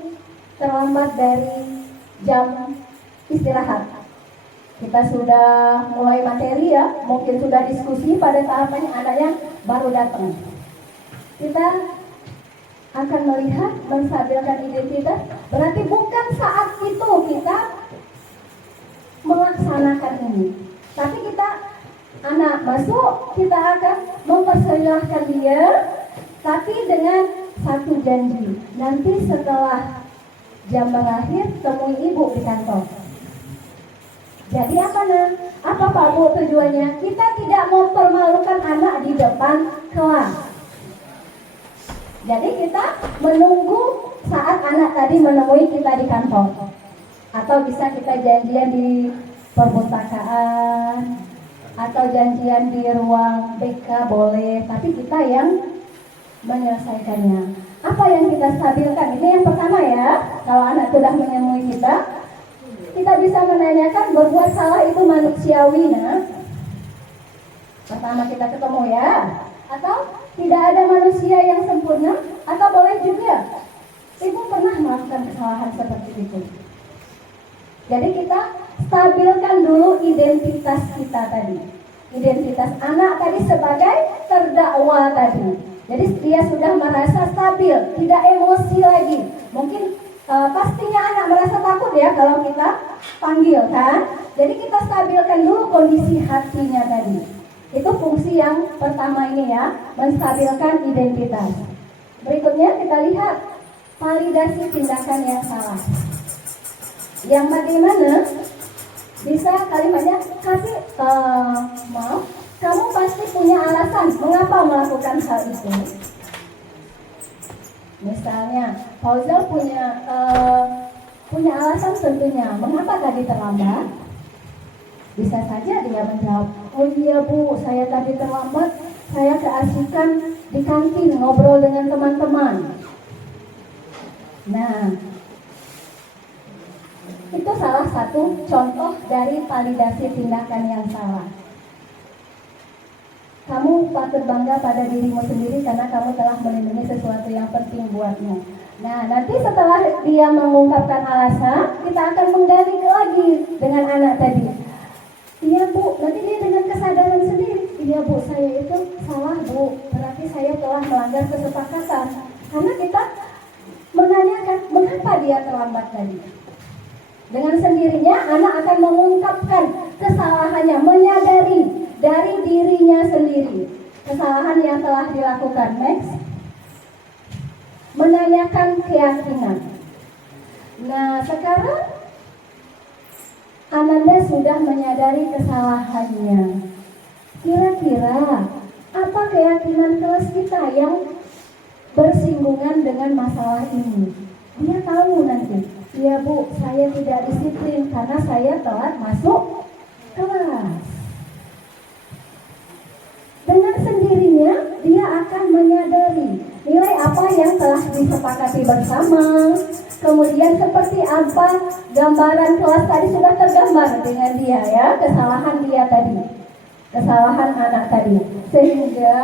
terlambat dari jam istirahat. Kita sudah mulai materi ya, mungkin sudah diskusi pada tahapannya anaknya baru datang. Kita akan melihat menstabilkan identitas, berarti bukan saat itu kita melaksanakan ini. Tapi kita, anak masuk, kita akan mempersilahkan dia, tapi dengan satu janji. Nanti setelah jam berakhir, temui ibu di kantor. Jadi apa nah? Apa Pak Bu tujuannya? Kita tidak mempermalukan anak di depan kelas. Jadi kita menunggu saat anak tadi menemui kita di kantor. Atau bisa kita janjian di perpustakaan, atau janjian di ruang BK boleh, tapi kita yang menyelesaikannya. Apa yang kita stabilkan? Ini yang pertama ya. Kalau anak sudah menemui kita bisa menanyakan berbuat salah itu manusiawi, nah. Pertama kita ketemu ya. Atau tidak ada manusia yang sempurna, atau boleh juga ibu pernah melakukan kesalahan seperti itu. Jadi kita stabilkan dulu identitas kita tadi. Identitas anak tadi sebagai terdakwa tadi. Jadi dia sudah merasa stabil, tidak emosi lagi. Mungkin pastinya anak merasa takut ya kalau kita panggil kan. Jadi kita stabilkan dulu kondisi hatinya tadi. Itu fungsi yang pertama ini ya, menstabilkan identitas. Berikutnya kita lihat validasi tindakan yang salah. Yang bagaimana bisa kalimatnya kasih maaf, kamu pasti punya alasan mengapa melakukan hal itu. Misalnya, Fauzal punya alasan tentunya mengapa tadi terlambat. Bisa saja dia menjawab, oh iya Bu, saya tadi terlambat, saya keasikan di kantin ngobrol dengan teman-teman. Nah, itu salah satu contoh dari validasi tindakan yang salah. Kamu patut bangga pada dirimu sendiri karena kamu telah melindungi sesuatu yang penting buatmu. Nah, nanti setelah dia mengungkapkan alasan, kita akan menggali lagi dengan anak tadi. Iya Bu, nanti dia dengan kesadaran sendiri. Iya Bu, saya itu salah Bu, berarti saya telah melanggar kesepakatan. Karena kita menanyakan mengapa dia terlambat tadi. Dengan sendirinya anak akan mengungkapkan kesalahannya, menyadari dari dirinya sendiri kesalahan yang telah dilakukan. Next, menanyakan keyakinan. Nah, sekarang Ananda sudah menyadari kesalahannya. Kira-kira apa keyakinan kelas kita yang bersinggungan dengan masalah ini? Dia tahu nanti, iya Bu, saya tidak disiplin karena saya telat masuk kelas. Dengan sendirinya dia akan menyadari nilai apa yang telah disepakati bersama. Kemudian seperti apa gambaran kelas tadi sudah tergambar dengan dia ya, kesalahan dia tadi, kesalahan anak tadi. Sehingga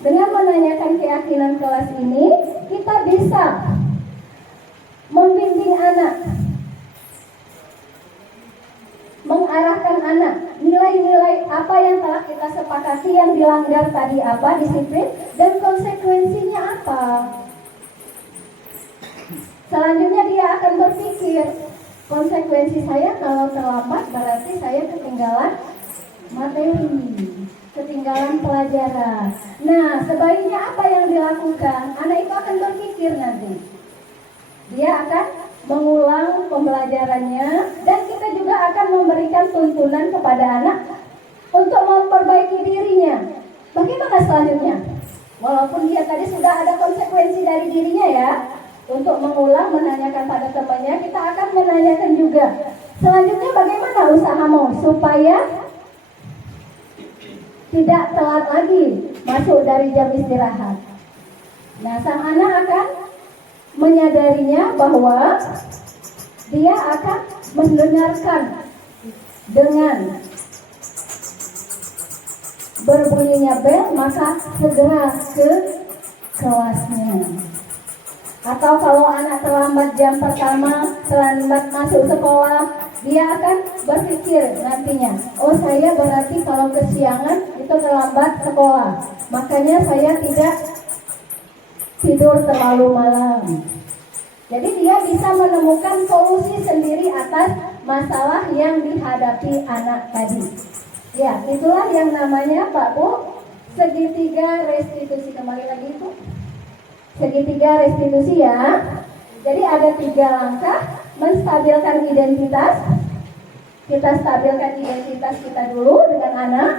dengan menanyakan keyakinan kelas ini, kita bisa membimbing anak, mengarahkan anak, nilai-nilai apa yang telah kita sepakati yang dilanggar tadi apa, disiplin, dan konsekuensinya apa. Selanjutnya dia akan berpikir, konsekuensi saya kalau terlambat berarti saya ketinggalan materi, ketinggalan pelajaran. Nah, sebaiknya apa yang dilakukan? Anak itu akan berpikir nanti. Dia akan mengulang pembelajarannya dan kita juga akan memberikan tuntunan kepada anak untuk memperbaiki dirinya. Bagaimana selanjutnya? Walaupun dia tadi sudah ada konsekuensi dari dirinya ya, untuk mengulang menanyakan pada temannya, kita akan menanyakan juga. Selanjutnya bagaimana usahamu supaya tidak telat lagi masuk dari jam istirahat. Nah, sang anak akan menyadarinya bahwa dia akan mendengarkan dengan berbunyinya bel, maka segera ke kelasnya. Atau kalau anak terlambat jam pertama, terlambat masuk sekolah, dia akan berpikir nantinya, oh saya berarti kalau kesiangan itu terlambat sekolah, makanya saya tidak tidur terlalu malam. Jadi dia bisa menemukan solusi sendiri atas masalah yang dihadapi anak tadi. Ya, itulah yang namanya Pak Bu, segitiga restitusi. Kembali lagi itu segitiga restitusi ya. Jadi ada 3 langkah menstabilkan identitas. Kita stabilkan identitas kita dulu dengan anak.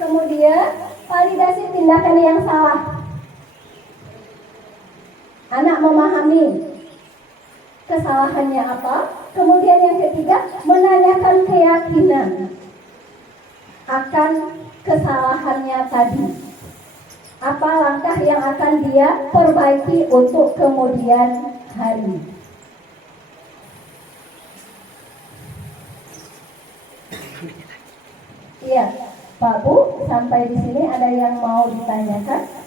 Kemudian validasi tindakan yang salah. Anak memahami kesalahannya apa. Kemudian yang ketiga, menanyakan keyakinan akan kesalahannya tadi. Apa langkah yang akan dia perbaiki untuk kemudian hari. Iya, Pak Bu, sampai di sini ada yang mau ditanyakan?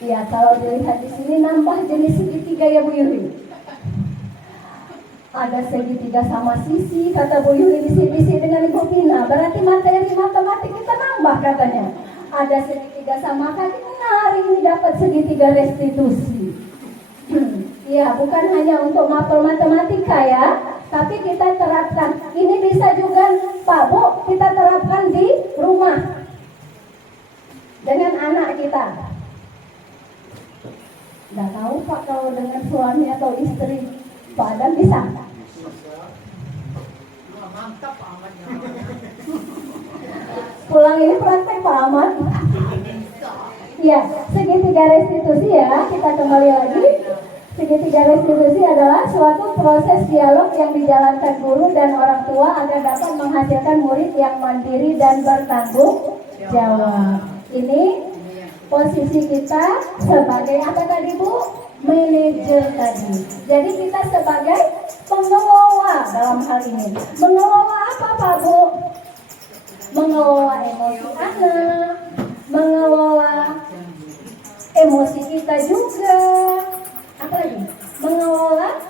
Iya, kalau dilihat di sini nambah jenis segitiga ya Bu Yuri. Ada segitiga sama sisi, kata Bu Yuri, bisi-bisi dengan Ibu Pina. Berarti materi matematik kita nambah katanya. Ada segitiga sama kaki, hari ini dapat segitiga restitusi. Ya, bukan hanya untuk mapel matematika ya, tapi kita terapkan. Ini bisa juga Pak Bu, kita terapkan di rumah dengan anak kita. Nggak tahu Pak kalau dengan suami atau istri, Pak Adam bisa? Mantap amat. Pulang ini praktek Pak Ahmad. Ya, segitiga restitusi ya, kita kembali lagi. Segitiga restitusi adalah suatu proses dialog yang dijalankan guru dan orang tua agar dapat menghasilkan murid yang mandiri dan bertanggung jawab. Ini posisi kita sebagai apa tadi Bu? Manajer tadi. Jadi kita sebagai pengelola dalam hal ini. Mengelola apa Pak Bu? Mengelola emosi anak, mengelola emosi kita juga. Apa lagi? Mengelola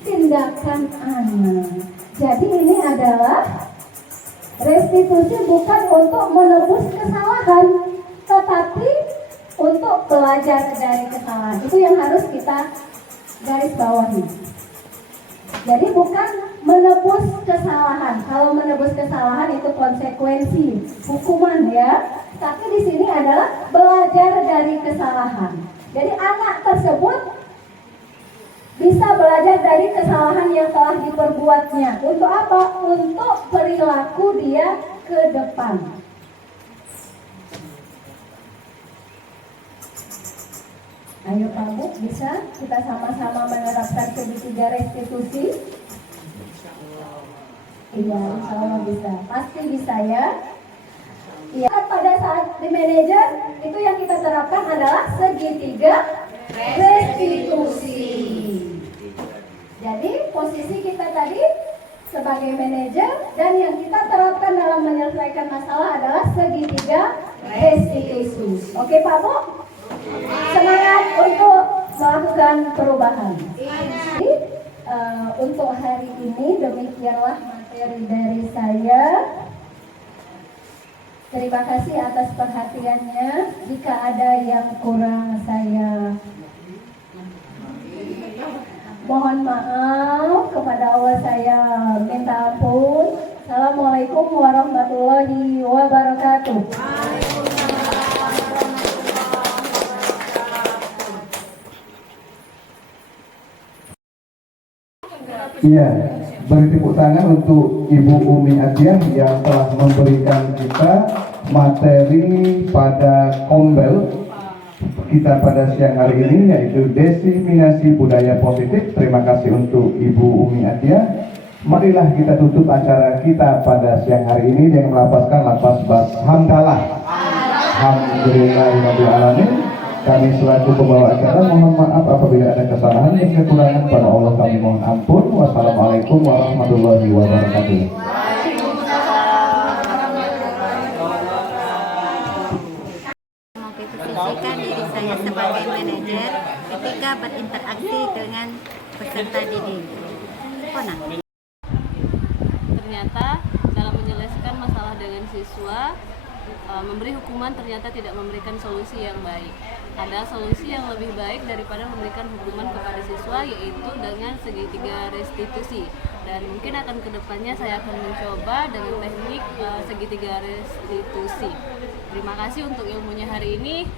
tindakan anak. Jadi ini adalah restitusi bukan untuk menebus kesalahan, tetapi untuk belajar dari kesalahan. Itu yang harus kita garis bawahi. Jadi bukan menebus kesalahan. Kalau menebus kesalahan itu konsekuensi hukuman ya. Tapi di sini adalah belajar dari kesalahan. Jadi anak tersebut bisa belajar dari kesalahan yang telah diperbuatnya. Untuk apa? Untuk perilaku dia ke depan. Ayo Pak Bu, bisa kita sama-sama menerapkan segitiga restitusi? Iya, insya Allah bisa. Pasti bisa ya. Iya, pada saat di manajer itu yang kita terapkan adalah segitiga restitusi. Jadi posisi kita tadi sebagai manajer dan yang kita terapkan dalam menyelesaikan masalah adalah segitiga restitusi. Oke Pak Bu? Semangat untuk melakukan perubahan. Jadi, untuk hari ini demikianlah materi dari saya. Terima kasih atas perhatiannya. Jika ada yang kurang saya mohon maaf, kepada Allah saya minta ampun. Assalamualaikum warahmatullahi wabarakatuh. Iya, beri tepuk tangan untuk Ibu Umi Adiah yang telah memberikan kita materi pada Kombel kita pada siang hari ini, yaitu diseminasi budaya positif. Terima kasih untuk Ibu Umi Adiah. Marilah kita tutup acara kita pada siang hari ini dengan melafazkan lafaz hamdalah. Alhamdulillahirabbil alamin. Kami selaku pembawa acara mohon maaf apabila ada kesalahan dan kekurangan, pada Allah kami mohon ampun. Wassalamualaikum warahmatullahi wabarakatuh. Memposisikan diri saya sebagai manajer ketika berinteraksi dengan peserta didik. Ponang. Ternyata dalam menyelesaikan masalah dengan siswa, memberi hukuman ternyata tidak memberikan solusi yang baik. Ada solusi yang lebih baik daripada memberikan hukuman kepada siswa, yaitu dengan segitiga restitusi. Dan mungkin akan kedepannya saya akan mencoba dengan teknik segitiga restitusi. Terima kasih untuk ilmunya hari ini.